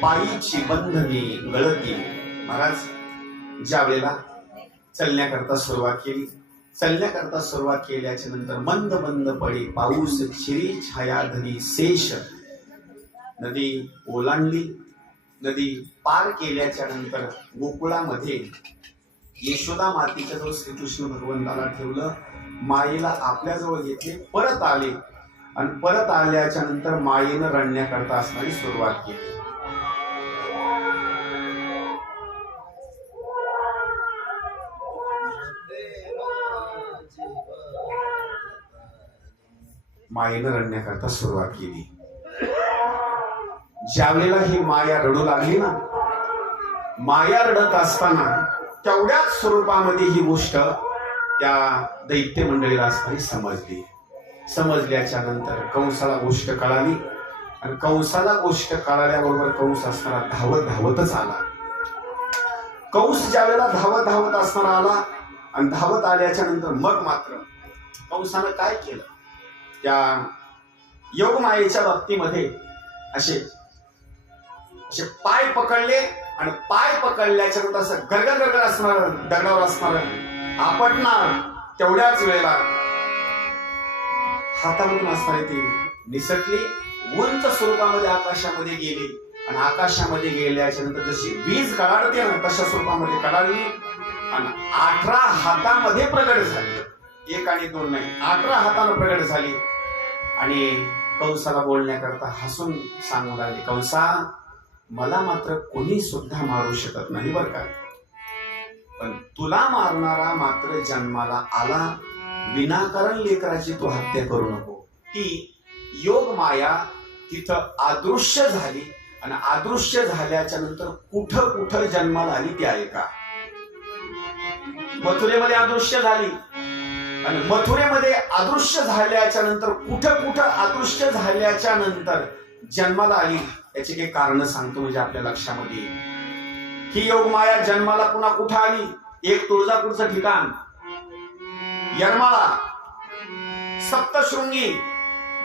पायीची बंधने गळती. महाराज ज्या वेळेला चलण्याकरता सुरुवात केली, चलण्याकरता सुरुवात केल्याच्या नंतर मंद मंद पडे पाऊस चिरी छाया धरी शेष नदी ओलांडली. नदी पार केल्याच्या नंतर गोकुळामध्ये यशोदा मातेच्या जवळ श्रीकृष्ण भगवंताला ठेवलं, मायेला आपल्याजवळ घेतले, परत आले आणि परत आल्याच्या नंतर मायेनं रडण्याकरता असणारी सुरुवात केली. मायेनं रडण्याकरता सुरुवात केली. ज्यावेळेला ही माया रडू लागली ना, माया रडत असताना तेवढ्याच स्वरूपामध्ये ही गोष्ट त्या दैत्य मंडळीला असताना समजली. समजल्याच्या नंतर कंसाला गोष्ट कळाली आणि कंसाला गोष्ट कळाल्याबरोबर कंस असताना धावत धावतच आला. कंस ज्या वेळेला धावत धावत असताना आला आणि धावत आल्याच्या नंतर मग मात्र कंसानं काय केलं, त्या योगमायेच्या बाबतीमध्ये असे असे पाय पकडले आणि पाय पकडल्याच्या नंतर असं गरगर गरगर असणार, दगडावर असणार, आपटणार. तेवढ्याच वेळेला हातामधून असणारे ती निसटली, उंच स्वरूपामध्ये आकाशामध्ये गेली आणि आकाशामध्ये गेल्याच्या नंतर जशी वीज कडाडते ना तशा स्वरूपामध्ये कडाडली आणि 18 हातामध्ये प्रगट झाली. 1 आणि 2 नाही, 18 हातानं प्रगट झाली आणि कंसाला बोलण्याकरता हसून सांगू लागली, कंसा, मला मात्र कोणी सुद्धा मारू शकत नाही बरं का, पण तुला मारणारा मात्र जन्माला आला, विनाकारण लेकराची तू हत्या करू नको. ती योग माया तिथं अदृश्य झाली आणि अदृश्य झाल्याच्या नंतर कुठं कुठं जन्माला आली ती ऐका. मथुरेमध्ये अदृश्य झाली आणि मथुरेमध्ये अदृश्य झाल्याच्या नंतर कुठं कुठं अदृश्य झाल्याच्या नंतर जन्माला आली, याची काही कारण सांगतो म्हणजे आपल्या लक्षामध्ये येईल. ही योगमाया जन्माला पुन्हा कुठं आली, एक तुळजापूरचं ठिकाण, यरमाळा, सप्तशृंगी,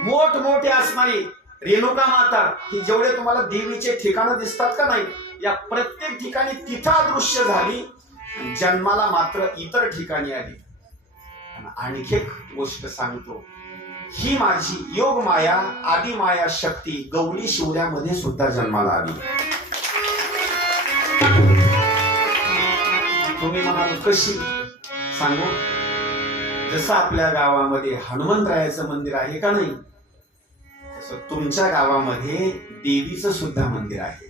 मोठमोठे असणारी रेणुका माता, ही जेवढे तुम्हाला देवीचे ठिकाणं दिसतात का नाही, या प्रत्येक ठिकाणी तिथं अदृश्य झाली, जन्माला मात्र इतर ठिकाणी आली. आणखी एक गोष्ट सांगतो, ही माझी योग माया आदि माया शक्ती गौरी शिवऱ्यामध्ये सुद्धा जन्माला आली. तुम्ही म्हणाल कशी सांगू, जसं आपल्या गावामध्ये हनुमंतरायाचं मंदिर आहे का नाही, तसं तुमच्या गावामध्ये देवीचं सुद्धा मंदिर आहे.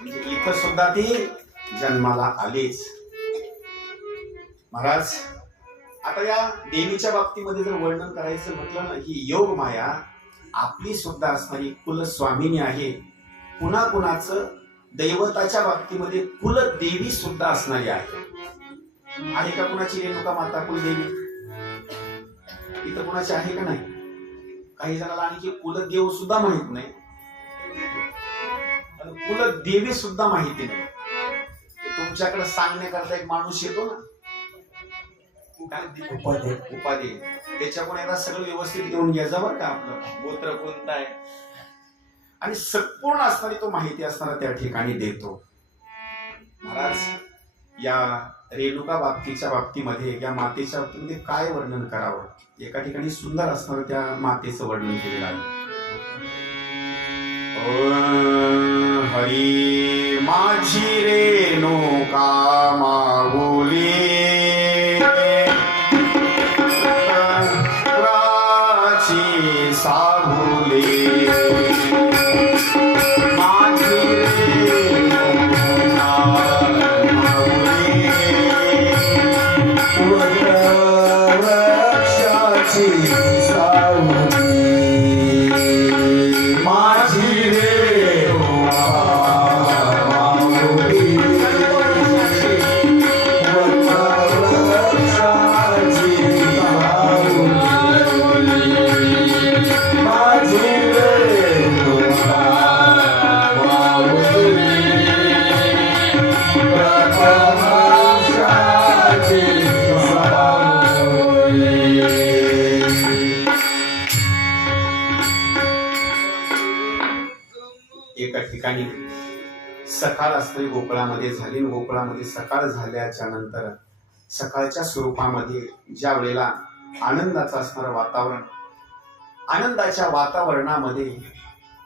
म्हणजे इथं सुद्धा ती जन्माला आलीच. महाराज, आता या देवीच्या बाबतीमध्ये जर वर्णन करायचं म्हटलं ना, ही योग माया आपली सुद्धा असणारी कुलस्वामिनी आहे. कुणा कुणाचं दैवताच्या बाबतीमध्ये कुलदेवी सुद्धा असणारी आहे. आहे का कुणाची रेणुका माता कुलदेवी? इथं कुणाची आहे का नाही? काही जणांना आणखी कुलदेव सुद्धा माहित नाही, कुलदेवी सुद्धा माहिती नाही. तुमच्याकडे सांगण्याकरता एक माणूस येतो ना, उपाधी, त्याच्याकडून एकदा सगळं व्यवस्थित घेऊन घ्यायचं बरं का, आपलं गोत्र कोणतं आहे आणि संपूर्ण असणारी तो माहिती असणारा त्या ठिकाणी देतो. महाराज, या रेणुका बाबतीच्या बाबतीमध्ये, या मातेच्या बाबतीमध्ये काय वर्णन करावं, एका ठिकाणी सुंदर असणारं त्या मातेचं वर्णन केलेलं आहे. हरी माझी रेणुका माऊली, साहुले माझी रेणुका माऊली, वरक्षाची साहुली माझी रेणुका माऊली, वरक्षाची एका ठिकाणी सकाळ असते गोकुळामध्ये झाली. गोकुळामध्ये सकाळ झाल्याच्या नंतर सकाळच्या स्वरूपामध्ये ज्या वेळेला आनंदाचं असणारं वातावरण, आनंदाच्या वातावरणामध्ये